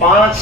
5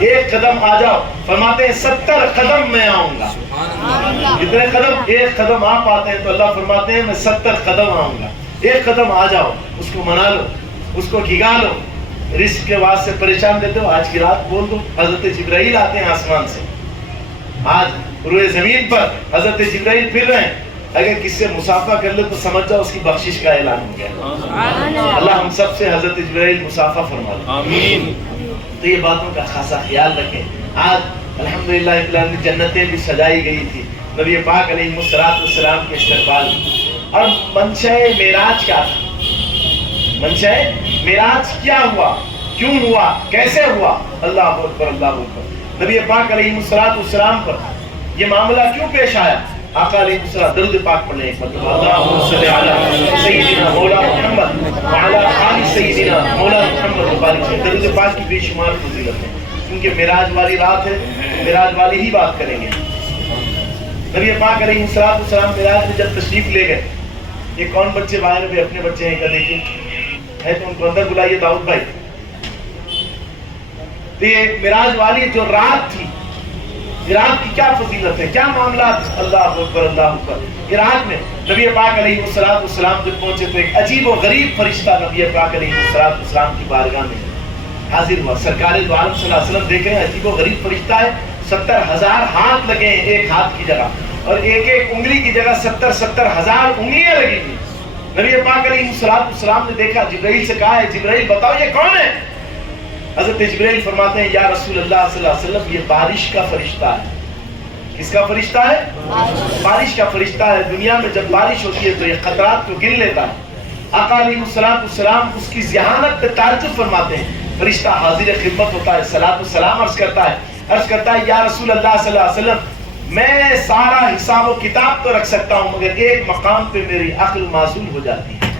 ایک قدم آ جاؤ، فرماتے ہیں 70 قدم میں آؤں گا. کتنے قدم؟ ایک قدم آپ آتے ہیں تو اللہ فرماتے ہیں میں 70 قدم آؤں گا. ایک قدم آ جاؤ، اس کو منا لو، اس کو گھگا لو. رزق کے واسطے پریشان دیتے ہو، آج کی رات بول دو. حضرت جبرائیل آتے ہیں آسمان سے، آج روئے زمین پر حضرت جبرائیل پھر رہے ہیں. اگر کس سے مسافہ کر لے تو سمجھ جاؤ اس کی بخشش کا اعلان ہو گیا. اللہ ہم سب سے حضرت جبرائیل مسافہ فرما دے. آمین. تو یہ باتوں کا خاصا خیال رکھیں. آج الحمدللہ جنتیں بھی سجائی گئی تھی نبی پاک علیہ السلام کے استقبال. اور منشأ معراج کیا تھا؟ منشأ معراج کیا ہوا، کیوں ہوا، کیسے ہوا؟ اللہ اکبر، اللہ اکبر. نبی پاک علیہ السلام پر یہ معاملہ کیوں پیش آیا؟ آقا علیہ السلام درود پاک پڑھنے ایک مرتبہ، اللہم صلی علی سیدنا مولا محمد وعلی آل سیدنا مولا محمد وبارک. درود پاک کی بے شمار فضیلت ہے، کیونکہ معراج والی رات ہے، معراج والی ہی بات کریں گے. نبی پاک علیہ السلام معراج میں جب تشریف لے گئے، یہ کون بچے باہر بھی اپنے بچے ہیں؟ کہتے ہیں ہے تو ان کو اندر بلائیے داؤد بھائی. تو یہ معراج والی جو رات تھی، رات کی کیا فضیلت ہے، کیا معاملات. اللہ اکبر، اللہ اکبر. رات میں نبی پاک علیہ السلام جب پہنچے تو ایک عجیب و غریب فرشتہ نبی پاک علیہ السلام کی بارگاہ میں حاضر ہوا. سرکار دو عالم صلی اللہ علیہ وسلم دیکھ رہے ہیں، عجیب و غریب فرشتہ ہے. 70,000 ہاتھ لگے ہیں ایک ہاتھ کی جگہ، اور ایک ایک انگلی کی جگہ 70,000 انگلیاں لگی ہوئی. نبی پاک علیہ السلام نے دیکھا، جبرائیل سے کہا ہے جبرائیل بتاؤ یہ کون ہے؟ حضرت جبرائیل فرماتے ہیں یا رسول اللہ صلی اللہ علیہ وسلم یہ بارش کا فرشتہ ہے. کس کا فرشتہ ہے؟ بارش کا فرشتہ ہے. دنیا میں جب بارش ہوتی ہے تو یہ خطرات کو گن لیتا ہے. آقا علیہ السلام اس کی ذہانت پہ تعجب فرماتے ہیں. فرشتہ حاضر خدمت ہوتا ہے، صلاۃ والسلام عرض کرتا ہے یا رسول اللہ صلی اللہ علیہ وسلم میں سارا حساب و کتاب تو رکھ سکتا ہوں، مگر ایک مقام پہ میری عقل معزول ہو جاتی ہے،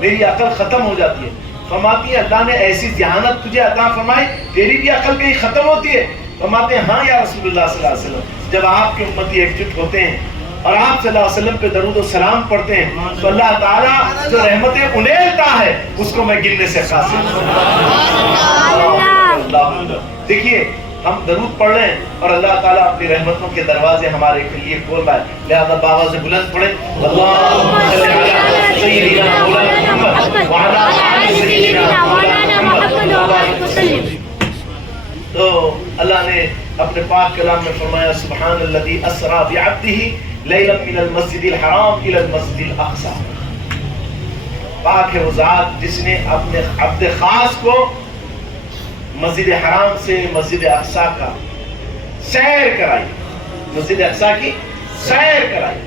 میری عقل ختم ہو جاتی ہے. فرماتی ہے اللہ نے ایسی ذہانت تجھے عطا فرمائی، تیری بھی عقل کہیں ختم ہوتی ہے؟ فرماتے ہیں ہاں یا رسول اللہ صلی اللہ علیہ وسلم. جب آپ کے امتی ایکجٹ ہوتے ہیں اور آپ صلی اللہ علیہ وسلم پہ درود و سلام پڑھتے ہیں تو اللہ تعالیٰ جو رحمتیں انیلتا ہے اس کو میں گننے سے قاصر ہوں. دیکھیے ہم درود پڑھ رہے ہیں اور اللہ تعالیٰ اپنی رحمتوں کے دروازے ہمارے لیے کھول رہا ہے. لہذا بابا سے بلند پڑھیں اللہم صلی علی سیدنا مولانا محمد وعلی آل سیدنا مولانا محمد وبارک وسلم. تو اللہ نے اپنے پاک کلام میں فرمایا سبحان الذی اسری بعبدہ لیلا من المسجد الحرام الی المسجد الاقصی. پاک ہے وہ ذات جس نے اپنے عبد خاص کو مسجد حرام سے مسجد اقصی کا سیر کرائی، مسجد اقصی کی سیر کرائی.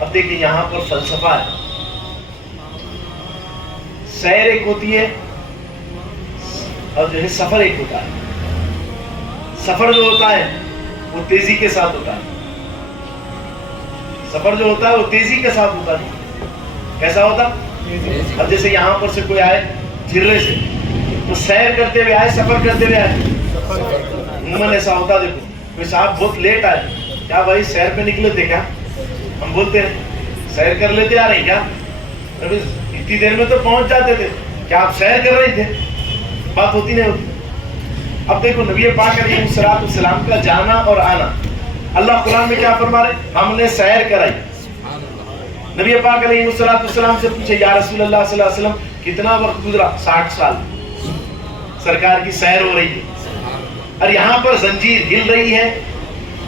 اب دیکھیں یہاں پر فلسفہ ہے. سیر ایک ہوتی ہے اور جو ہے سفر ایک ہوتا ہے. سفر جو ہوتا ہے وہ تیزی کے ساتھ ہوتا ہے. سفر جو ہوتا ہے وہ تیزی کے ساتھ ہوتا ہے. کیسا ہوتا؟ اب جیسے یہاں پر سے کوئی آئے جھرے سے تو سیر کرتے ہوئے آئے، سفر کرتے ہوئے آئے. عموماً ایسا ہوتا. دیکھو کوئی صاحب بہت لیٹ آئے، کیا بھائی سیر پہ نکلے تھے کیا؟ ہم بولتے ہیں سیر کر لیتے آ رہے کیا؟ اتنی دیر میں تو پہنچ جاتے تھے، کیا آپ سیر کر رہے تھے؟ بات ہوتی نہیں ہوتی. اب دیکھو نبی پاک علیہ السلام کا جانا اور آنا، اللہ قرآن میں کیا فرما رہے؟ ہم نے سیر کرائی. نبی پاک علیہ السلام سے پوچھے یا رسول اللہ صلی اللہ علیہ وسلم کتنا وقت گزرا؟ 60 سال سرکار کی سیر ہو رہی ہے. اور یہاں پر زنجیر ہل رہی ہے،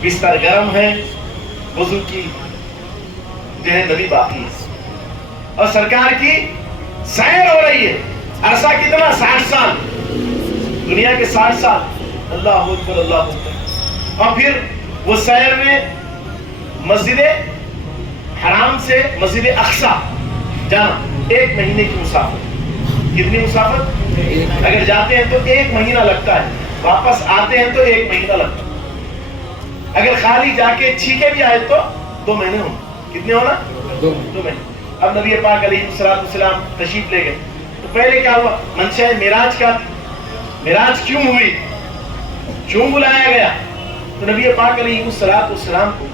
بستر گرم ہے، وضو کی جو ہے نبی باقی ہے اور سرکار کی سیر ہو رہی ہے. عرصہ کتنا؟ 60 سال. دنیا کے 60 سال. اللہ اکبر، اللہ اکبر. اور پھر وہ سیر میں مسجد حرام سے مسجد اقصی جانا 1 مہینے کی مسافت. کتنی مسافت؟ اگر جاتے ہیں تو 1 مہینہ لگتا ہے، واپس آتے ہیں تو 1 مہینہ لگتا ہے. اگر خالی جا کے چھینکے بھی آئے تو 2 مہینے ہونا. کتنے ہونا؟ 2 مہینے. اب نبی پاک علیہ السلام تشریف لے گئے تو پہلے کیا ہوا؟ منشأ معراج کا تھی. معراج کیوں ہوئی، کیوں بلایا گیا؟ تو نبی پاک علیہ السلام کو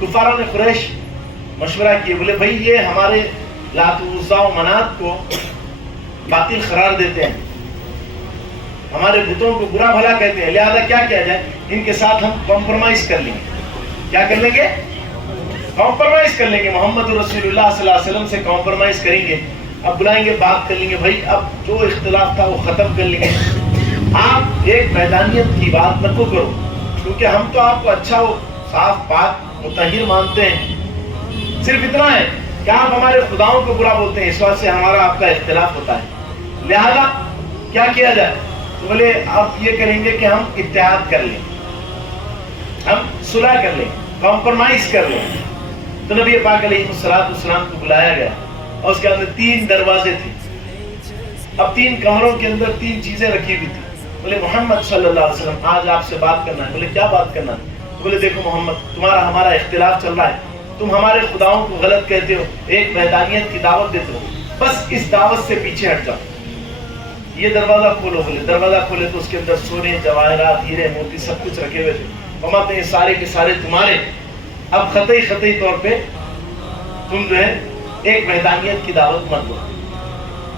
کفارہ نے قریش مشورہ کیے، بولے بھائی یہ ہمارے لات و عزا و منات کو باطل قرار دیتے ہیں ہمارے بتوں کو برا بھلا کہتے ہیں، لہذا کیا کیا جائے، ان کے ساتھ ہم کمپرومائز کر لیں گے. کیا کر لیں گے؟ کمپرومائز کر لیں گے. محمد رسول اللہ صلی اللہ علیہ وسلم سے کمپرومائز کریں گے. اب بلائیں گے، بات کر لیں گے، بھائی اب جو اختلاف تھا وہ ختم کر لیں گے. آپ ایک میدانیت کی بات نہ کو کرو، کیونکہ ہم تو آپ کو اچھا و صاف پاک مطہر مانتے ہیں. صرف اتنا ہے کہ آپ ہمارے خداؤں کو برا بولتے ہیں، اس وجہ سے ہمارا آپ کا اختلاف ہوتا ہے. لہذا کیا کیا جائے؟ تو بولے آپ یہ کریں گے کہ ہم اتحاد کر لیں، ہم صلح کر لیں، کمپرومائز کر لیں. تو نبی پاک علیہ السلام کو بلایا گیا اور اس کے اندر 3 دروازے تھے. اب 3 کمروں کے اندر 3 چیزیں رکھی ہوئی تھی. بولے محمد صلی اللہ علیہ وسلم آج آپ سے بات کرنا ہے. بولے کیا بات کرنا ہے؟ بولے دیکھو محمد، تمہارا ہمارا اختلاف چل رہا ہے، تم ہمارے خداؤں کو غلط کہتے ہو، ایک وحدانیت کی دعوت دیتے ہو، بس اس دعوت سے پیچھے ہٹ جاؤ. یہ دروازہ کھولو. بولے دروازہ کھولے تو اس کے اندر سونے، جواہرات، ہیرے موتی سب کچھ رکھے ہوئے تھے. فرماتے ہیں سارے کے سارے تمہارے. اب خطئی طور پہ تم جو ہے ایک وحدانیت کی دعوت مت دو.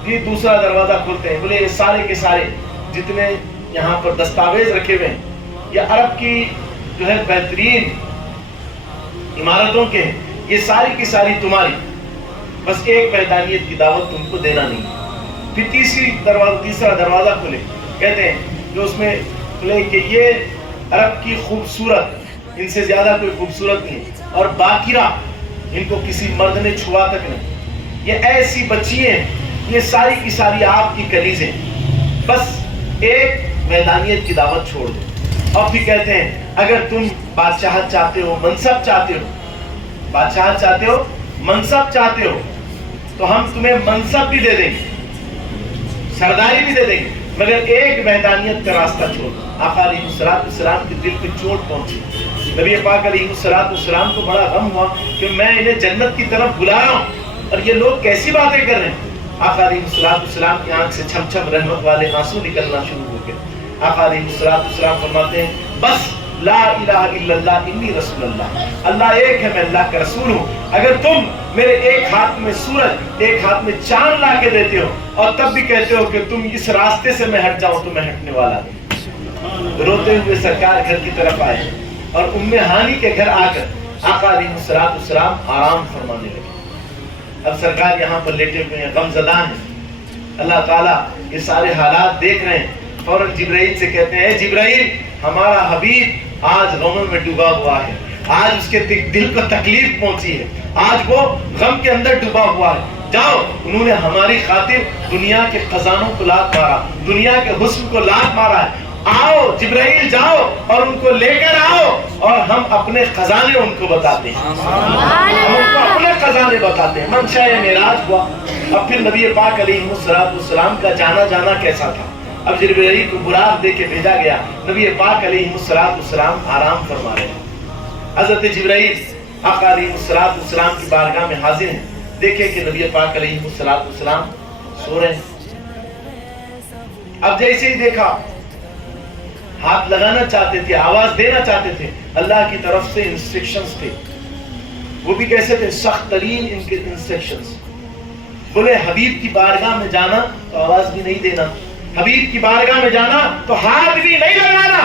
یہ دوسرا دروازہ کھولتے ہیں. بولے یہ سارے کے سارے جتنے یہاں پر دستاویز رکھے ہوئے ہیں، یہ عرب کی جو ہے بہترین عمارتوں کے ہیں، یہ ساری کی ساری تمہاری، بس ایک وحدانیت کی دعوت تم کو دینا نہیں. پھر تیسرا دروازہ کھولے. کہتے ہیں جو اس میں کھلے کہ یہ عرب کی خوبصورت، ان سے زیادہ کوئی خوبصورت نہیں، اور باقیرہ، ان کو کسی مرد نے چھوا تک نہیں. یہ ایسی بچی ہیں، یہ ساری کی ساری آپ کی کنیزیں، بس ایک وحدانیت کی دعوت چھوڑ دو. اور پھر کہتے ہیں اگر تم بادشاہت چاہتے ہو، منصب چاہتے ہو، بادشاہت چاہتے ہو، منصب چاہتے ہو، تو ہم تمہیں منصب بھی دے دیں گے، سرداری بھی دے دیں گے، مگر ایک وحدانیت کا راستہ چھوڑ. آقا علیہ السلام کے دل پہ چوٹ پہنچی. نبی پاک علیہ السلام کو بڑا غم ہوا کہ میں انہیں جنت کی طرف بلا رہا ہوں اور یہ لوگ کیسی باتیں کر رہے ہیں. آقا علیہ السلام کی آنکھ سے چھم چھم رحمت والے آنسو نکلنا شروع ہو گئے. آقا علیہ السلام فرماتے ہیں بس لا الہ الا اللہ انی رسول اللہ، اللہ ایک ہے، میں اللہ کا رسول ہوں. اگر تم میرے ایک ہاتھ میں سورج، ایک ہاتھ میں چاند لا کے دیتے ہو اور تب بھی کہتے ہو کہ تم اس راستے سے میں ہٹ جاؤں، تو میں ہٹنے والا نہیں. روتے ہوئے سرکار گھر کی طرف آئے اور ام ہانی کے گھر آ کر آقا علیہ السلام آرام فرمانے لگے. اب سرکار یہاں پر لیٹے ہوئے ہیں، غم زدہ ہیں. اللہ تعالیٰ یہ سارے حالات دیکھ رہے ہیں. فوراً جبرائیل سے کہتے ہیں اے جبرائیل، ہمارا حبیب آج غموں میں ڈوبا ہوا ہے، آج اس کے دل کو تکلیف پہنچی ہے، آج وہ غم کے اندر ڈوبا ہوا ہے. جاؤ، انہوں نے ہماری خاطر دنیا کے خزانوں کو لات مارا، دنیا کے حسن کو لات مارا ہے. آؤ جبرائیل، جاؤ اور ان کو لے کر آؤ اور ہم اپنے خزانے ان کو بتاتے ہیں، ہم ان کو اپنے خزانے بتاتے ہیں. منشا معراج ہوا. اب پھر نبی پاک علیہ السلام کا جانا کیسا تھا. اب جبرائیل کو براق دے کے بھیجا گیا. نبی پاک علیہ السلام آرام فرما رہے ہیں. حضرت جبرائیل آقا علیہ السلام کی بارگاہ میں حاضر ہیں. دیکھیں کہ نبی پاک علیہ السلام سو رہے ہیں. اب جیسے ہی دیکھا، ہاتھ لگانا چاہتے تھے، آواز دینا چاہتے تھے، اللہ کی طرف سے انسٹرکشنز تھے. وہ بھی کیسے تھے؟ سخت ترین ان کے انسٹرکشنز. بولے حبیب کی بارگاہ میں جانا تو آواز بھی نہیں دینا، حبیب کی بارگاہ میں جانا تو ہاتھ بھی نہیں لگانا.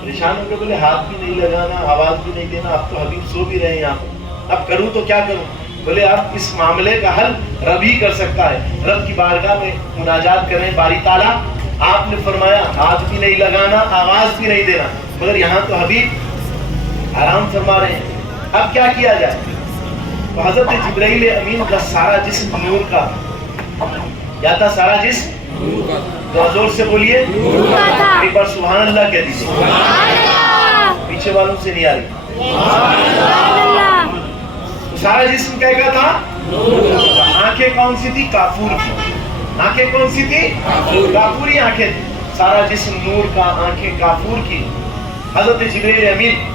پریشان ہو کے بولے ہاتھ بھی نہیں لگانا، آواز بھی نہیں دینا. اب تو حبیب سو بھی رہے ہیں یہاں پر، اب کروں تو کیا کروں؟ بولے اب اس معاملے کا حل رب ہی کر سکتا ہے. رب کی بارگاہ میں مناجات کریں. باری تعالیٰ آپ نے فرمایا ہاتھ بھی نہیں لگانا، آواز بھی نہیں دینا، مگر یہاں تو حبیب آرام فرما رہے ہیں. اب کیا کیا جائے؟ تو حضرت جبرائیل امین کا سارا جسم نور کا، کیا تھا؟ سارا جسم نور کا. تو زور سے بولیے ایک بار سبحان اللہ کہہ دیجیے. پیچھے والوں سے نہیں آ رہی. تو سارا جسم کیا تھا؟ آنکھیں کون سی تھی؟ کافور کی. آنکھیں کون سی تھی؟ کافوری آنکھیں تھی. سارا جسم نور کا، آنکھیں کافور کی. حضرت جبرائیل امین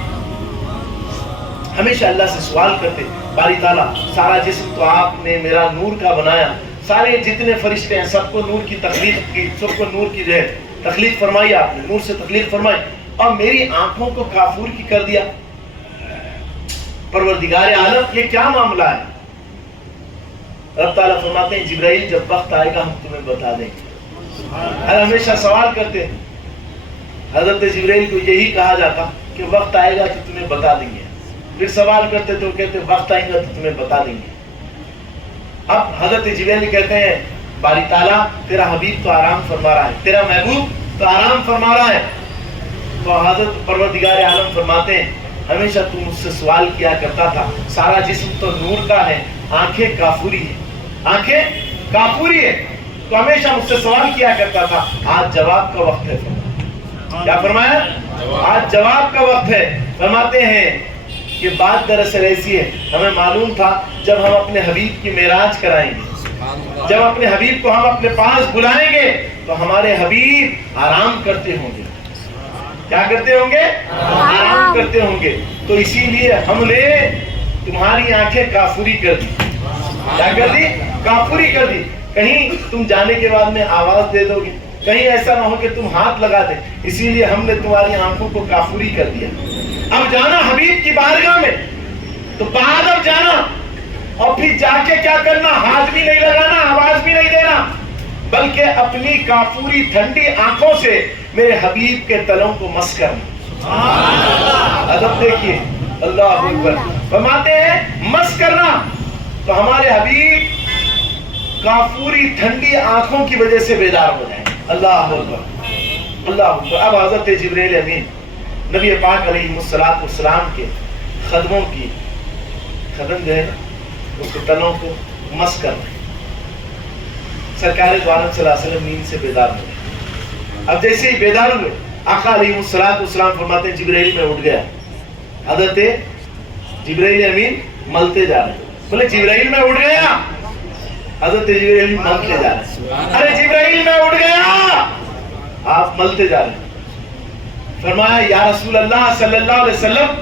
ہمیشہ اللہ سے سوال کرتے، باری تعالیٰ سارا جسم تو آپ نے میرا نور کا بنایا، سارے جتنے فرشتے ہیں سب کو نور کی تخلیق کی، سب کو نور کی جو ہے تخلیق فرمائی، آپ نے نور سے تخلیق فرمائی، اور میری آنکھوں کو کافور کی کر دیا. پروردگار عالم یہ کیا معاملہ ہے؟ رب تعالیٰ فرماتے ہیں جبرائیل جب وقت آئے گا ہم تمہیں بتا دیں گے. اور ہمیشہ سوال کرتے ہیں. حضرت جبرائیل کو یہی کہا جاتا کہ وقت آئے گا تو تمہیں بتا دیں گے. پھر سوال کرتے تو کہتے وقت آئے گا تو تمہیں بتا دیں گے. اب حضرت جبرائیل کہتے ہیں باری تعالیٰ تیرا حبیب تو آرام فرما رہا ہے, تیرا محبوب تو آرام فرما رہا ہے. تو حضرت پروردگار عالم فرماتے ہیں ہمیشہ تو مجھ سے سوال کیا کرتا تھا, سارا جسم تو نور کا ہے, آنکھیں کافوری ہے, آنکھیں کافوری ہے, تو ہمیشہ مجھ سے سوال کیا کرتا تھا, آج جواب کا وقت ہے. کیا فرمایا؟ آج جواب کا وقت ہے. فرماتے ہیں کہ بات دراصل ایسی ہے, ہمیں معلوم تھا جب ہم اپنے حبیب کی معراج کرائیں گے, جب اپنے حبیب کو ہم اپنے پاس بلائیں گے تو ہمارے حبیب آرام کرتے ہوں گے. کیا کرتے ہوں گے؟ آرام کرتے ہوں گے. تو اسی لیے ہم نے تمہاری آنکھیں کافوری کر دی. کیا کر دی؟ کافوری کر دی. کہیں تم جانے کے بعد میں آواز دے دو گے, کہیں ایسا نہ ہو کہ تم ہاتھ لگا دے, اسی لیے ہم نے تمہاری آنکھوں کو کافوری کر دیا. اب جانا حبیب کی بارگاہ میں تو بعد اب جانا, اور پھر جا کے کیا کرنا؟ ہاتھ بھی نہیں لگانا, آواز بھی نہیں دینا, بلکہ اپنی کافوری ٹھنڈی آنکھوں سے میرے حبیب کے تلوں کو مس کرنا. ادب دیکھیے, اللہ اکبر. فرماتے ہیں مس کرنا, تو ہمارے حبیب کافوری ٹھنڈی آنکھوں کی وجہ سے بیدار ہو جائیں. اللہ اکبر, اللہ اکبر. اب حضرت جبرائیل امین نبی پاک علیہ السلام کے قدموں کی قدم جو ہے نا اس کے تلوں کو مس کرنا. سرکار دو عالم صلی اللہ علیہ وسلم نیند سے بیدار ہوئے. اب جیسے ہی بیدار ہوئے آقا علیہ السلام فرماتے ہیں جبرائیل میں اٹھ گیا. حضرت جبرائیل امین ملتے جا رہے ہیں. بولے جبرائیل میں اٹھ گیا, حضرت جبرائیل ملتے جا رہے ہیں. ارے جبرائیل میں اٹھ گیا, آپ ملتے جا رہے ہیں. فرمایا یا رسول اللہ صلی اللہ علیہ وسلم,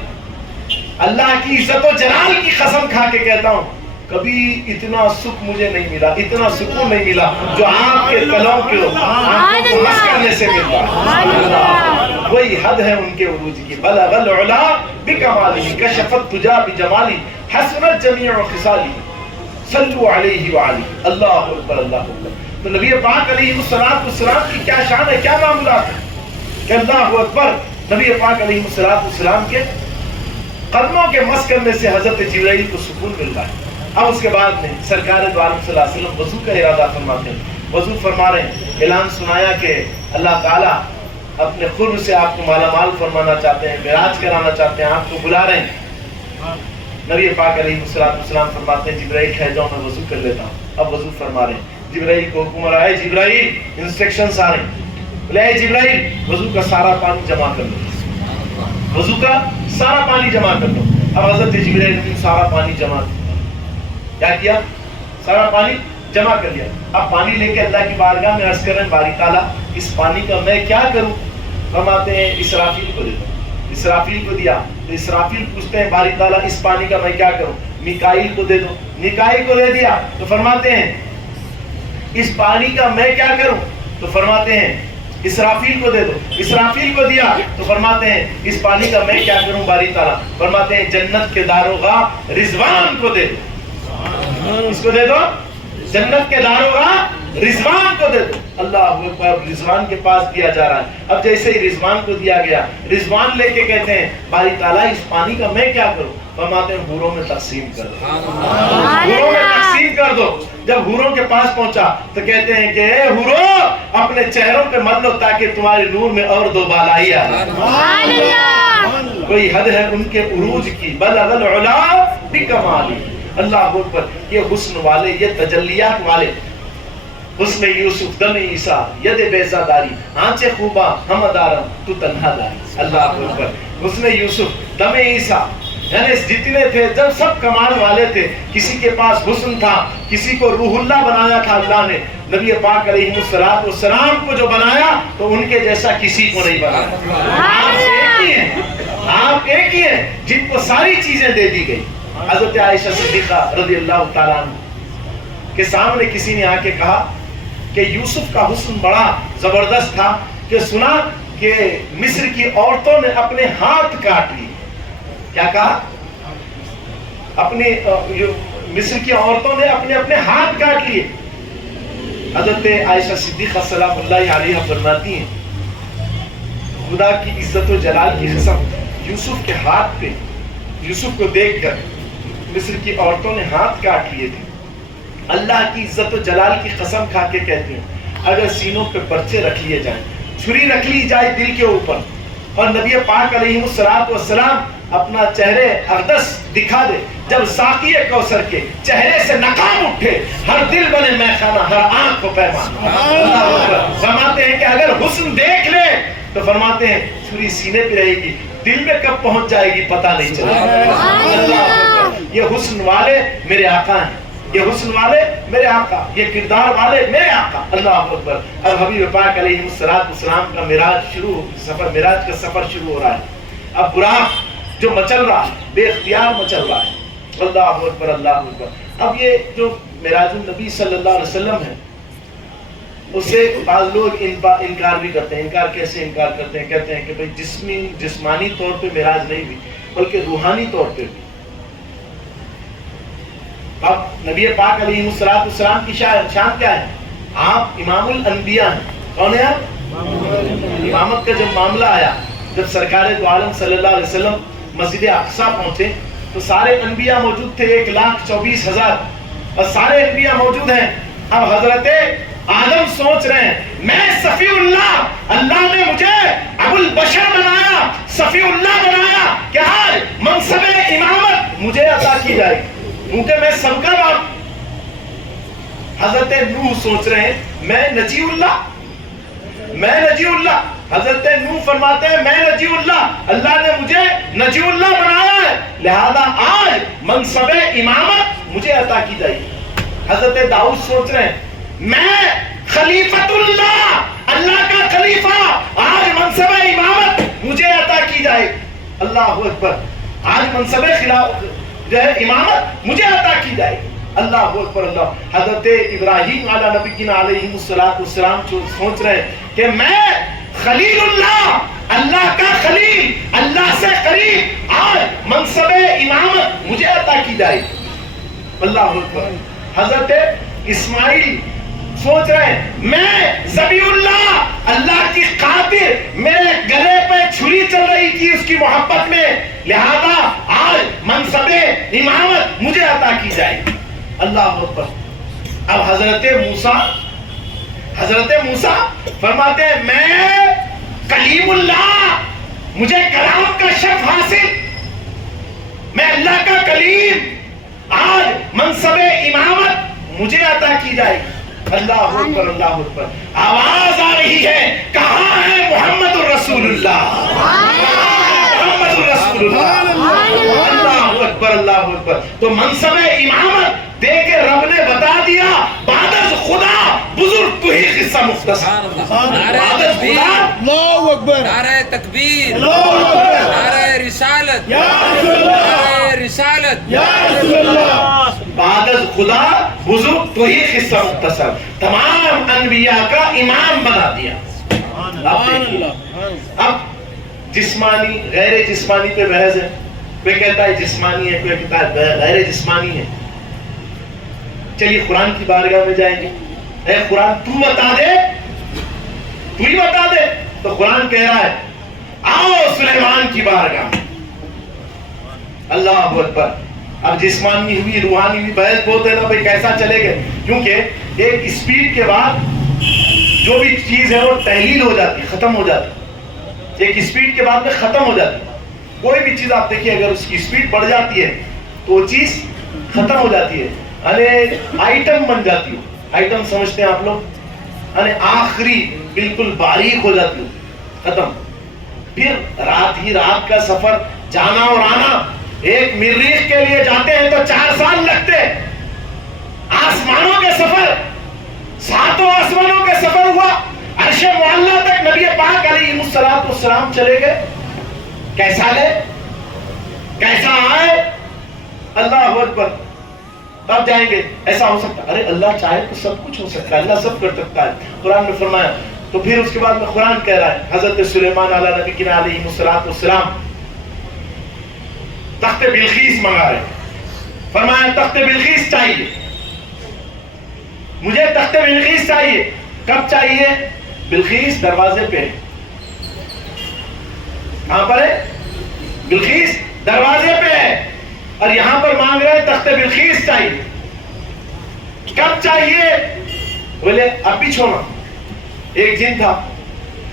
اللہ کی عزت و جلال کی قسم کھا کے کہتا ہوں کبھی اتنا سکھ مجھے نہیں ملا, اتنا سکون نہیں ملا جو آپ کے تلوں کے آنکھوں کو مس کرنے سے ملتا. وہی حد ہے ان کے عروج کی. بلغ العلا بکمالہ کشف الدجی بجمالہ حسنت جمیع خصالہ صلوا علیہ وآلہ. اللہ اکبر, اللہ اکبر. تو نبی پاک علیہ السلام کی کیا شان ہے, کیا معاملات ہے کہ اللہ اکبر. نبی پاک علیہ السلام کے قدموں کے مس کرنے سے حضرت جبرائیل کو سکون مل رہا ہے. اب اس کے بعد میں سرکار دو عالم صلی اللہ علیہ وسلم وضو کا ارادہ فرماتے ہیں. وضو فرما رہے ہیں, اعلان سنایا کہ اللہ تعالیٰ اپنے قرب سے آپ کو مالا مال فرمانا چاہتے ہیں, معراج کرانا چاہتے ہیں, آپ کو بلا رہے ہیں. نبی پاک علیہ السلام فرماتے ہیں جبرائیل ٹھہر جاؤ میں وضو کر لیتا ہوں. اب وضو فرما رہے ہیں. جبرائیل کو حکم آیا, جبرائیل انسٹرکشنز آ رہے ہیں. بولے اے جبرائیل وضو کا سارا پانی جمع کر لو, وضو کا سارا پانی جمع کر لو. اب حضرت جبرائیل نے سارا پانی جمع کیا, سارا پانی جمع کر لیا. اب پانی لے کے اللہ کی بارگاہ میں عرض کر رہے ہیں باری تعالیٰ اس پانی کا میں کیا کروں؟ فرماتے ہیں اسرافیل کو دے دو. اسرافیل کو دیا تو اسرافیل پوچھتے ہیں باری تعالیٰ اس پانی کا میں کیا کروں؟ میکائیل کو دے دو. میکائیل کو دے دیا تو فرماتے ہیں اس پانی کا میں کیا کروں؟ تو فرماتے ہیں اسرافیل کو دے دو. اسرافیل کو دیا تو فرماتے ہیں اس پانی کا میں کیا کروں باری تعالیٰ؟ فرماتے ہیں جنت کے داروغہ رضوان کو دے دو. اس کو دے دو, جنت کے داروغہ رضوان کو دے دو. اللہ اکبر. رضوان کے پاس دیا جا رہا ہے. اب جیسے ہی رضوان کو دیا گیا, رضوان لے کے کہتے ہیں باری تعالیٰ اس پانی کا میں کیا کروں؟ فرماتے ہیں حوروں میں تقسیم کر دو, حوروں میں تقسیم کر دو. جب حوروں کے پاس پہنچا تو کہتے ہیں کہ اے حوروں اپنے چہروں پہ مت لو تاکہ تمہارے نور میں اور دو بالائی آ جائے. کوئی حد ہے ان کے عروج کی. بلغ العلا بکمالہ. اللہ اکبر. یہ حسن والے, یہ تجلیات والے, حسن یوسف دم عیسیٰ ید بیضا داری آنچے خوبا ہم دارم تو تنہا داری. اللہ اکبر. حسن یوسف دم عیسیٰ یعنی جتنے تھے جب سب کمال والے تھے, کسی کے پاس حسن تھا, کسی کو روح اللہ بنایا تھا اللہ نے. نبی پاک علیہ السلام کو جو بنایا تو ان کے جیسا کسی کو نہیں بنایا. آپ ایک ہی ہیں, آپ ایک ہی ہیں جن کو ساری چیزیں دے دی گئی. حضرت عائشہ صدیقہ رضی اللہ تعالیٰ عنہ کے سامنے کسی نے آ کے کہا کہ یوسف کا حسن بڑا زبردست تھا کہ سنا کہ مصر کی عورتوں نے اپنے ہاتھ کاٹ لیے. کیا کہا؟ اپنی مصر کی عورتوں نے اپنے ہاتھ کاٹ لیے. حضرت عائشہ صدیقہ سلام اللہ علیہا فرماتی ہیں خدا کی عزت و جلال کی قسم یوسف کے ہاتھ پہ، یوسف کو دیکھ کر مصر کی عورتوں نے ہاتھ کاٹ لیے تھے. اللہ کی عزت و جلال کی قسم کھا کے کہتی ہوں اگر سینوں پہ پرچے رکھ لیے جائیں، چھری رکھ لی جائے دل کے اوپر، اور نبی پاک علیہ السلام اپنا چہرے اقدس دکھا دے، جب ساقی کوثر کے چہرے سے نقاب اٹھے، ہر دل بنے میخانہ، ہر آنکھ کو پیمان. فرماتے ہیں کہ اگر حسن دیکھ لے تو فرماتے ہیں چھری سینے پہ رہے گی، دل میں کب پہنچ جائے گی پتہ نہیں چلے. یہ حسن والے میرے آقا ہیں، یہ حسن والے میرے آقا، یہ کردار والے میرے آقا. اللہ اکبر. اب حبیب پاک علیہ السلام کا معراج کا سفر شروع ہو رہا ہے. اب براق جو مچل رہا ہے، بے اختیار مچل رہا ہے. اللہ اکبر اللہ اکبر. اب یہ جو معراج النبی صلی اللہ علیہ وسلم ہے، اسے بعض لوگ انکار بھی کرتے ہیں. انکار کیسے انکار کرتے ہیں؟ کہتے ہیں کہ بھئی جسمانی طور پہ معراج نہیں ہوئی بلکہ روحانی طور پہ بھی. اب نبی پاک علیہ السلام کی شان کیا ہے؟ آپ امام الانبیاء ہیں. کون ہے آپ؟ امامت کا جب معاملہ آیا، جب سرکار دو عالم صلی اللہ علیہ وسلم مسجد اقصیٰ پہنچے تو سارے انبیاء موجود تھے، 1,24,000، اور سارے انبیاء موجود ہیں. اب حضرت آدم سوچ رہے ہیں میں صفی اللہ، اللہ نے مجھے ابو البشر بنایا، صفی اللہ بنایا، کہ آج منصب امامت مجھے عطا کی جائے کیونکہ میں سب کا باپ. حضرت نوح سوچ رہے ہیں میں نجی اللہ، میں نجی اللہ. حضرت نوح فرماتے ہیں میں نجی اللہ، اللہ نے مجھے نجی اللہ بنایا ہے، لہذا آج منصب امامت مجھے عطا کی جائے. حضرت داؤد سوچ رہے ہیں میں خلیفۃ اللہ، اللہ کا خلیفہ، آج منصب امامت مجھے عطا کی جائے. اللہ اکبر. آج منصب جو ہے امامت مجھے عطا کی جائے. اللہ اکبر اللہ. حضرت ابراہیم علیہ نبی علیہ السلام سوچ رہے ہیں کہ میں خلیل اللہ، اللہ کا خلیل، اللہ سے قریب، آج منصب امامت مجھے عطا کی جائے. اللہ اکبر. حضرت اسماعیل سوچ رہے ہیں میں ذبیح اللہ، اللہ کی خاطر میرے گلے پہ چھری چل رہی تھی اس کی محبت میں، لہذا آج منصب امامت مجھے عطا کی جائے. اللہ اکبر. اب حضرت موسیٰ فرماتے ہیں میں کلیم اللہ، مجھے کلام کا شرف حاصل، میں اللہ کا کلیم، آج منصب امامت مجھے عطا کی جائے. اللہ اکبر اللہ اکبر. آواز آ رہی ہے کہاں ہے محمد الرسول اللہ، محمد الرسول اللہ. اللہ اکبر اللہ اکبر. تو منصب امامت دے کے رب نے بتا دیا بعد از خدا بزرگ تو ہی قصہ مختصر. بعد از خدا اللہ اکبر، نعرہ تکبیر، اللہ اکبر، نعرہ رسالت، یا رسول اللہ، نعرہ رسالت، یا رسول اللہ. بعد از خدا بزرگ تو ہی قصہ مختصر، تمام انبیاء کا امام بنا دیا. اب دیکھیے، اب جسمانی غیر جسمانی پہ بحث ہے. کوئی کہتا ہے جسمانی ہے، کوئی کہتا ہے غیر جسمانی ہے. چلیے قرآن کی بارگاہ میں جائیں گے. اے قرآن تو بتا دے، تو ہی بتا دے. تو قرآن کہہ رہا ہے آؤ سلیمان کی بارگاہ میں. اللہ اکبر. اب جسمانی ہوئی روحانی ہوئی بحث بہت ہے نا بھائی کیسا چلے گئے، کیونکہ ایک اسپیڈ کے بعد جو بھی چیز ہے وہ تحلیل ہو جاتی، ختم ہو جاتی. ایک اسپیڈ کے بعد میں ختم ہو جاتی. کوئی بھی چیز آپ دیکھیے اگر اس کی اسپیڈ بڑھ جاتی ہے تو وہ چیز ختم ہو جاتی ہے، یعنی آئٹم بن جاتی ہے. آئٹم سمجھتے ہیں آپ لوگ، یعنی آخری بالکل باریک ہو جاتی ہے، ختم. پھر رات ہی رات کا سفر، جانا اور آنا. ایک مریخ کے لیے جاتے ہیں تو 4 سال لگتے. آسمانوں کے سفر، 7 آسمانوں کے سفر ہوا، عرش معلیٰ تک نبی پاک علیہ السلام چلے گئے. کیسا لے، کیسا آئے. اللہ اکبر. تب جائیں گے. ایسا ہو سکتا ہے؟ ارے اللہ چاہے تو سب کچھ ہو سکتا ہے، اللہ سب کر سکتا ہے. قرآن میں فرمایا. تو پھر اس کے بعد میں قرآن کہہ رہا ہے حضرت سلیمان علیہ نبی علیہ السلام تخت بلقیس منگا رہے. فرمایا تخت بلقیس چاہیے. مجھے تخت بلقیس چاہیے. کب چاہیے؟ بلقیس دروازے پہ ہے. کہاں پر ہے؟ بلقیس دروازے پہ ہے اور یہاں پر مانگ رہے ہیں تخت بلقیس چاہیے. کب چاہیے؟ بولے اب بھی چھوڑا. ایک جن تھا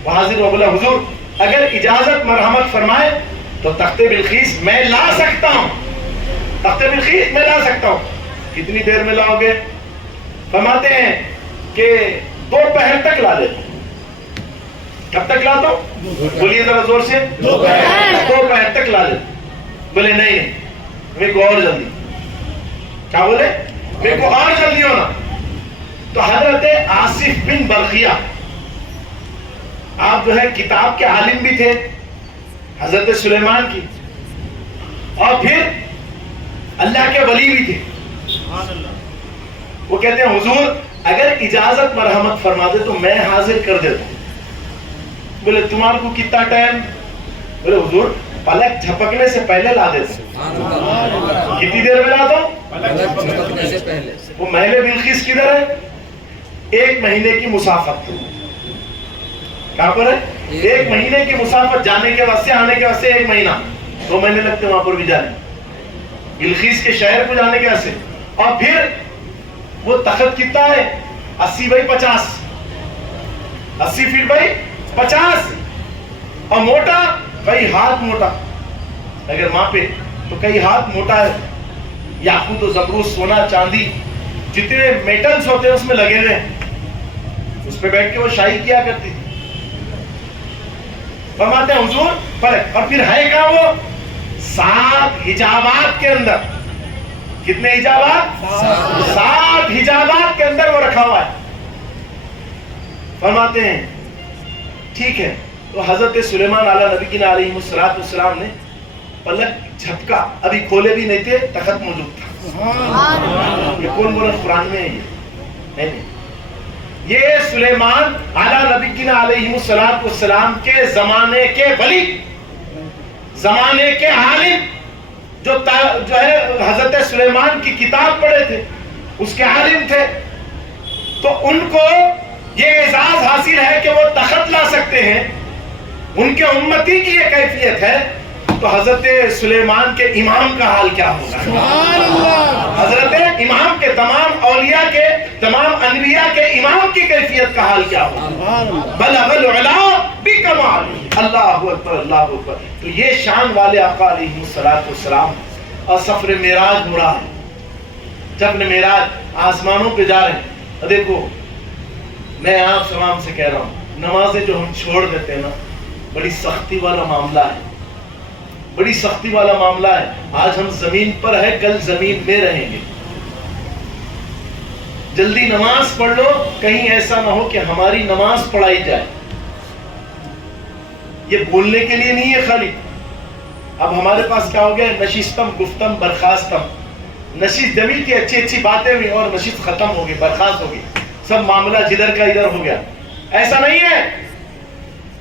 وہ حاضر ہوا, بولا حضور اگر اجازت مرحمت فرمائے تو تخت بلقیس میں لا سکتا ہوں. تخت بلقیس میں لا سکتا ہوں. کتنی دیر میں لاؤ گے؟ فرماتے ہیں کہ 2 پہر تک لا دیتا ہوں. کب تک لاتا ہوں؟ بولیے ذرا زور سے. 2 پہر تک لا دیتا ہوں. بولے نہیں میرے کو اور جلدی. کیا بولے؟ میرے کو اور جلدی ہونا. تو حضرت آصف بن برقیہ, آپ جو ہے کتاب کے عالم بھی تھے حضرت سلیمان کی, اور پھر اللہ کے ولی بھی تھے. وہ کہتے ہیں حضور اگر اجازت مرحمت فرما دے تو میں حاضر کر دیتا ہوں. بولے تمہارے کو کتنا ٹائم؟ بولے حضور پلک جھپکنے سے پہلے لا دیتا ہوں. کتنی دیر میں لاتا ہوں؟ جھپکنے سے پہلے. وہ محل بلقیس کدھر ہے؟ 1 مہینے کی مسافت. کہاں پر ہے؟ 1 مہینے کی مسافت. جانے کے واسطے آنے کے واسطے 1 مہینہ, 2 مہینے لگتے وہاں پر بھی جانے, بلقیس کے شہر کو جانے کے واسطے. اور پھر وہ تخت کتنا ہے؟ 80 بائی 50, 80 فٹ بائی 50, اور موٹا کئی ہاتھ موٹا. اگر ماپے تو کئی ہاتھ موٹا ہے. یاقوت و زمرد, سونا چاندی, جتنے میٹلز ہوتے ہیں اس میں لگے ہوئے ہیں. اس پہ بیٹھ کے وہ شاہی کیا کرتی تھی. فرماتے ہیں حضور فرق. اور پھر ہے کہاں وہ؟ 7 حجابات کے اندر. کتنے حجابات؟ 7 حجابات کے اندر وہ رکھا ہوا ہے. فرماتے ہیں ٹھیک ہے. تو حضرت سلیمان علیہ السلام نے پلک جھپکا, ابھی کھولے بھی نہیں تھے, تخت موجود تھا. یہ کون بولا قرآن میں ہے؟ یہ سلیمان علیہ السلام کے زمانے کے ولی, زمانے کے عالم, جو ہے حضرت سلیمان کی کتاب پڑھے تھے, اس کے عالم تھے. تو ان کو یہ اعزاز حاصل ہے کہ وہ تخت لا سکتے ہیں. ان کے امتی کی یہ کیفیت ہے, تو حضرت سلیمان کے امام کا حال کیا ہوگا؟ حضرت امام کے, تمام اولیاء کے, تمام انبیاء کے امام کی کیفیت کا حال کیا ہوگا؟ بلغ العلا بکمال. اللہ اکبر, اللہ اکبر. تو یہ شان والے آقا علیہ السلام. اور سفر معراج ہو رہا ہے. جب معراج آسمانوں پہ جا رہے ہیں. دیکھو میں آپ سلام سے کہہ رہا ہوں, نمازیں جو ہم چھوڑ دیتے ہیں نا, بڑی سختی والا معاملہ ہے, بڑی سختی والا معاملہ ہے. آج ہم زمین پر ہے, کل زمین میں رہیں گے. جلدی نماز پڑھ لو, کہیں ایسا نہ ہو کہ ہماری نماز پڑھائی جائے. یہ بولنے کے لیے نہیں ہے خالی. اب ہمارے پاس کیا ہو گیا؟ نشستم گفتم برخاستم. نشست جمی کی اچھی اچھی باتیں ہوئی اور نشست ختم ہو گئی, برخاست ہو گئی, سب معاملہ جدھر کا ادھر ہو گیا. ایسا نہیں ہے.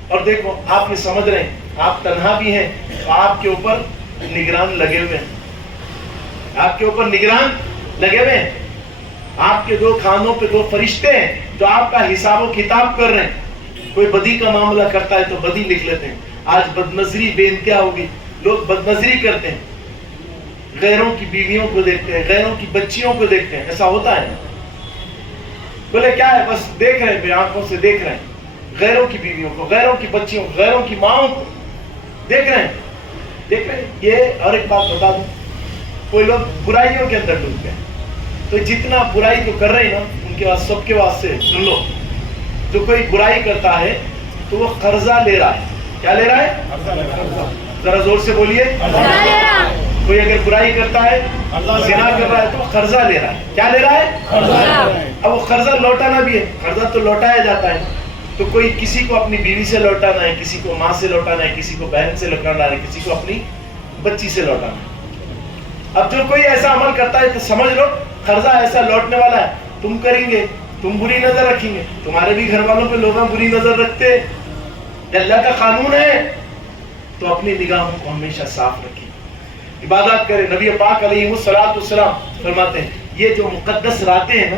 اور دیکھو آپ یہ سمجھ رہے ہیں آپ تنہا بھی ہیں, تو آپ کے اوپر نگران لگے ہوئے ہیں, آپ کے اوپر نگران لگے ہوئے ہیں. آپ کے 2 کھانوں پہ 2 فرشتے ہیں جو آپ کا حساب و کتاب کر رہے ہیں. کوئی بدی کا معاملہ کرتا ہے تو بدی لکھ لیتے ہیں. آج بدنظری بے انتہا ہوگی, لوگ بدنظری کرتے ہیں, غیروں کی بیویوں کو دیکھتے ہیں, غیروں کی بچیوں کو دیکھتے ہیں. ایسا ہوتا ہے؟ بولے کیا ہے, بس دیکھ رہے ہیں, آنکھوں سے دیکھ رہے ہیں, غیروں کی بیویوں کو, غیروں کی بچیوں کو, غیروں کی ماؤں کو دیکھ رہے ہیں, دیکھ رہے ہیں. یہ اور ایک بات بتا دوں, کوئی لوگ برائیوں کے اندر ڈوب گئے, تو جتنا برائی کو کر رہے ہیں نا, ان کے پاس سب کے واسطے سن لو, جو کوئی برائی کرتا ہے تو وہ قرضہ لے رہا ہے. کیا لے رہا ہے؟ ذرا زور سے بولیے. کوئی اگر برائی کرتا ہے, زنا کر رہا ہے, تو وہ قرضہ لے رہا ہے. کیا لے رہا ہے؟ اب وہ قرضہ لوٹانا بھی ہے. قرضہ تو لوٹایا جاتا ہے. تو کوئی کسی کو اپنی بیوی سے لوٹانا ہے, کسی کو ماں سے لوٹانا ہے, کسی کو بہن سے لوٹانا ہے, کسی کو اپنی بچی سے لوٹانا ہے. اب جو کوئی ایسا عمل کرتا ہے تو سمجھ لو قرضہ ایسا لوٹنے والا ہے. تم کریں گے, تم بری نظر رکھیں گے, تمہارے بھی گھر والوں پہ لوگ بری نظر رکھتے. اللہ کا قانون ہے, تو اپنی نگاہوں کو ہمیشہ صاف رکھیں, عبادات کریں. نبی پاک علیہ السلام فرماتے ہیں یہ جو مقدس راتیں ہیں نا,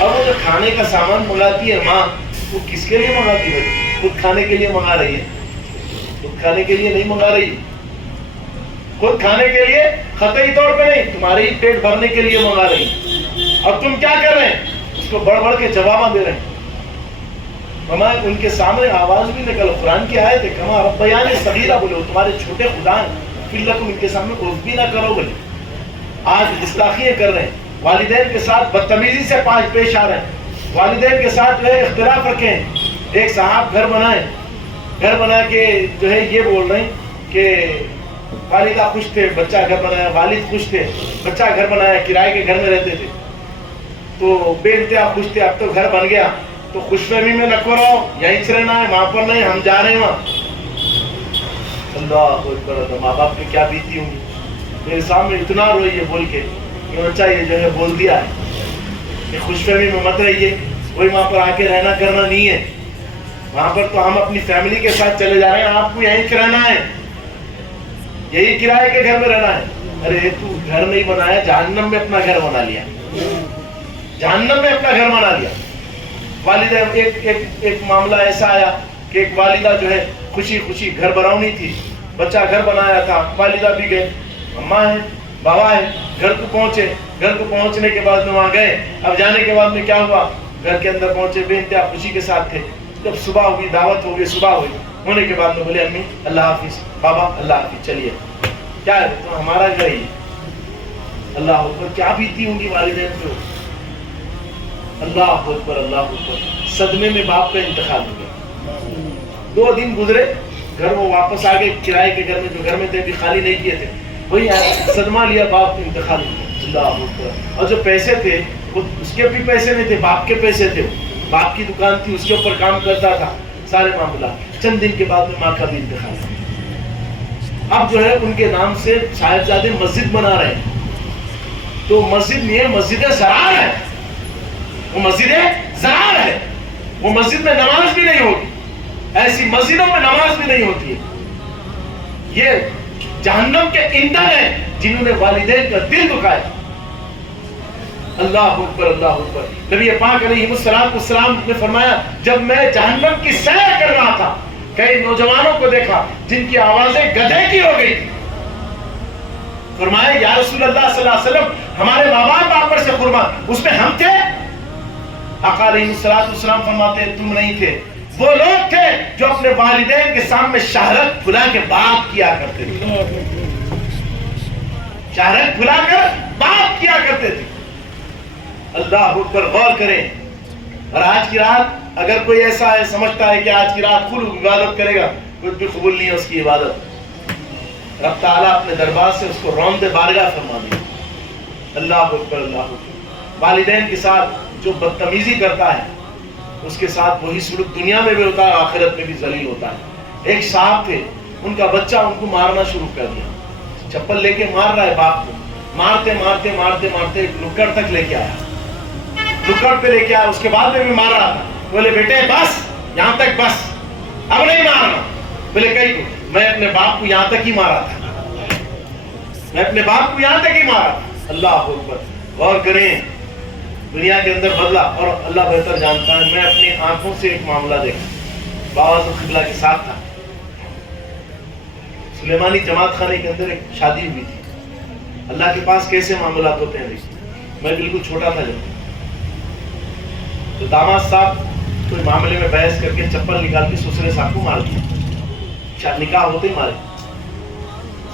اب وہ جو کھانے کا سامان منگاتی ہے ماں، وہ کس کے لیے منگاتی ہے؟ خود کھانے کے لیے منگا رہی ہے، خود کھانے کے لیے نہیں منگا رہی، خود کھانے کے لیے قطعی طور پہ نہیں، تمہارے ہی پیٹ بھرنے کے لیے منگا رہی۔ اب تم کیا کر رہے ہیں؟ اس کو بڑھ بڑھ کے جواب دے رہے ہیں۔ ہمارے ان کے سامنے آواز بھی نکل، قرآن کی آیت ہے، کما ربیان صغیرہ، بولے تمہارے چھوٹے خدا ہیں، پھر لکم ان کے سامنے عذر بھی نہ کرو، بولے آج گستاخیاں کر رہے ہیں، والدین کے ساتھ بدتمیزی سے پیش آ رہے ہیں، والدین کے ساتھ جو ہے اختلاف رکھے ہیں۔ ایک صاحب گھر بنائے، گھر بنا کے جو ہے یہ بول رہے ہیں کہ والدہ خوش تھے، بچہ گھر بنایا، والد خوش تھے، بچہ گھر بنایا، کرائے کے گھر میں رہتے تھے، تو بے انتہا خوش تھے، اب تو گھر بن گیا تو خوش فہمی میں نہ کرو، یہیں سے رہنا ہے، وہاں پر نہیں، ہم جا رہے ہیں وہاں۔ اللہ اکبر، ماں باپ کی کیا بیتی ہوں گی، میرے سامنے اتنا روئی ہے بول کے کہ بچہ یہ جو ہے بول دیا ہے کہ خوش فہمی میں مت رہیے، کوئی وہاں پر آ کے رہنا کرنا نہیں ہے، وہاں پر تو ہم اپنی فیملی کے ساتھ چلے جا رہے ہیں، آپ کو یہیں سے رہنا ہے، یہی کرائے کے گھر میں رہنا ہے۔ ارے تو گھر نہیں بنایا، جہنم میں اپنا گھر بنا لیا، جہنم میں اپنا گھر بنا لیا۔ والدہ ایک معاملہ ایسا آیا کہ ایک والدہ جو ہے خوشی خوشی گھر بناونی تھی، بچہ گھر بنایا تھا، والدہ بھی گئے، اماں ہے بابا ہے، گھر کو پہنچے، گھر کو پہنچنے کے بعد میں وہاں گئے، اب جانے کے بعد میں کیا ہوا، گھر کے اندر پہنچے، بے انتہا خوشی کے ساتھ تھے، جب صبح ہوئی، دعوت ہو گئی، صبح ہوئی، ہونے کے بعد میں بولے امی اللہ حافظ، بابا اللہ حافظ، چلیے کیا ہے تو ہمارا گھر ہی، اللہ اکبر، کیا بیتی ہوں گی والدین کو، اللہ اکبر، اللہ اکبر۔ صدمے میں باپ کا انتقال ہو گیا، 2 دن گزرے، گھر وہ واپس آ گئے کرائے کے گھر میں، جو گھر میں تھے بھی خالی نہیں کیے تھے، وہی صدمہ لیا، باپ کا انتقال ہو گیا، اللہ اکبر۔ اور جو پیسے تھے وہ اس کے بھی پیسے نہیں تھے، باپ کے پیسے تھے، باپ کی دکان تھی، اس کے اوپر کام کرتا تھا، سارے معاملات۔ چند دن کے بعد میں ماں کا بھی انتقال ہو گیا۔ اب جو ہے ان کے نام سے صاحبزادے مسجد بنا رہے ہیں، تو مسجد نہیں ہے، مسجد زرار ہے، وہ مسجد زرار ہے، وہ مسجد میں نماز بھی نہیں ہوگی، ایسی مسجدوں میں نماز بھی نہیں ہوتی ہے۔ یہ جہنم کے ایندھن ہیں جنہوں نے والدین کا دل دکھایا۔ اللہ اکبر، اللہ اکبر۔ نبی پاک علیہ السلام نے فرمایا جب میں جہنم کی سیر کر رہا تھا، کئی نوجوانوں کو دیکھا جن کی آوازیں گدھے کی ہو گئی تھی، فرمایا یا رسول اللہ صلی اللہ علیہ وسلم ہمارے ماں باپ آپ پر سے قربان، اس میں ہم تھے؟ آقا علیہ السلام فرماتے ہیں تم نہیں تھے، وہ لوگ تھے جو اپنے والدین کے سامنے شہرت پھلا کے بات کیا کرتے تھے، شہرت پھلا کر بات کیا کرتے تھے۔ اللہ اکبر، غور کریں۔ اور آج کی رات اگر کوئی ایسا ہے سمجھتا ہے کہ آج کی رات کھل عبادت کرے گا، کچھ بھی قبول نہیں ہے اس کی عبادت، رب تعالیٰ اپنے دربار سے اس کو روندے بارگاہ فرما دے۔ اللہ اکبر، اللہ اکبر۔ والدین کے ساتھ جو بدتمیزی کرتا ہے اس کے ساتھ وہی سلوک دنیا میں بھی ہوتا ہے، آخرت میں بھی ذلیل ہوتا ہے۔ ایک صاحب تھے، ان کا بچہ ان کو مارنا شروع کر دیا، چپل لے کے مار رہا ہے باپ کو، مارتے مارتے مارتے مارتے نکڑ تک لے کے آیا، نکڑ پہ لے کے آیا، اس کے بعد میں بھی مار رہا تھا۔ بولے بیٹے بس یہاں تک، بس اب نہیں مارنا۔ بولے کہیں کو میں اپنے باپ کو یہاں تک ہی مارا تھا، میں اپنے باپ کو یہاں تک ہی مارا تھا۔ اللہ اکبر، غور کریں، دنیا کے اندر بدلا، اور اللہ بہتر جانتا ہے۔ میں اپنی آنکھوں سے ایک معاملہ دیکھا، بابا قبلہ کے ساتھ تھا، سلیمانی جماعت خانے کے اندر ایک شادی ہوئی تھی۔ اللہ کے پاس کیسے معاملات ہوتے ہیں، میں بالکل چھوٹا تھا جب، تو داماد صاحب کوئی معاملے میں بحث کر کے چپل نکال کے سسرے صاحب کو مار دیا، نکاح ہوتے ہی مارے۔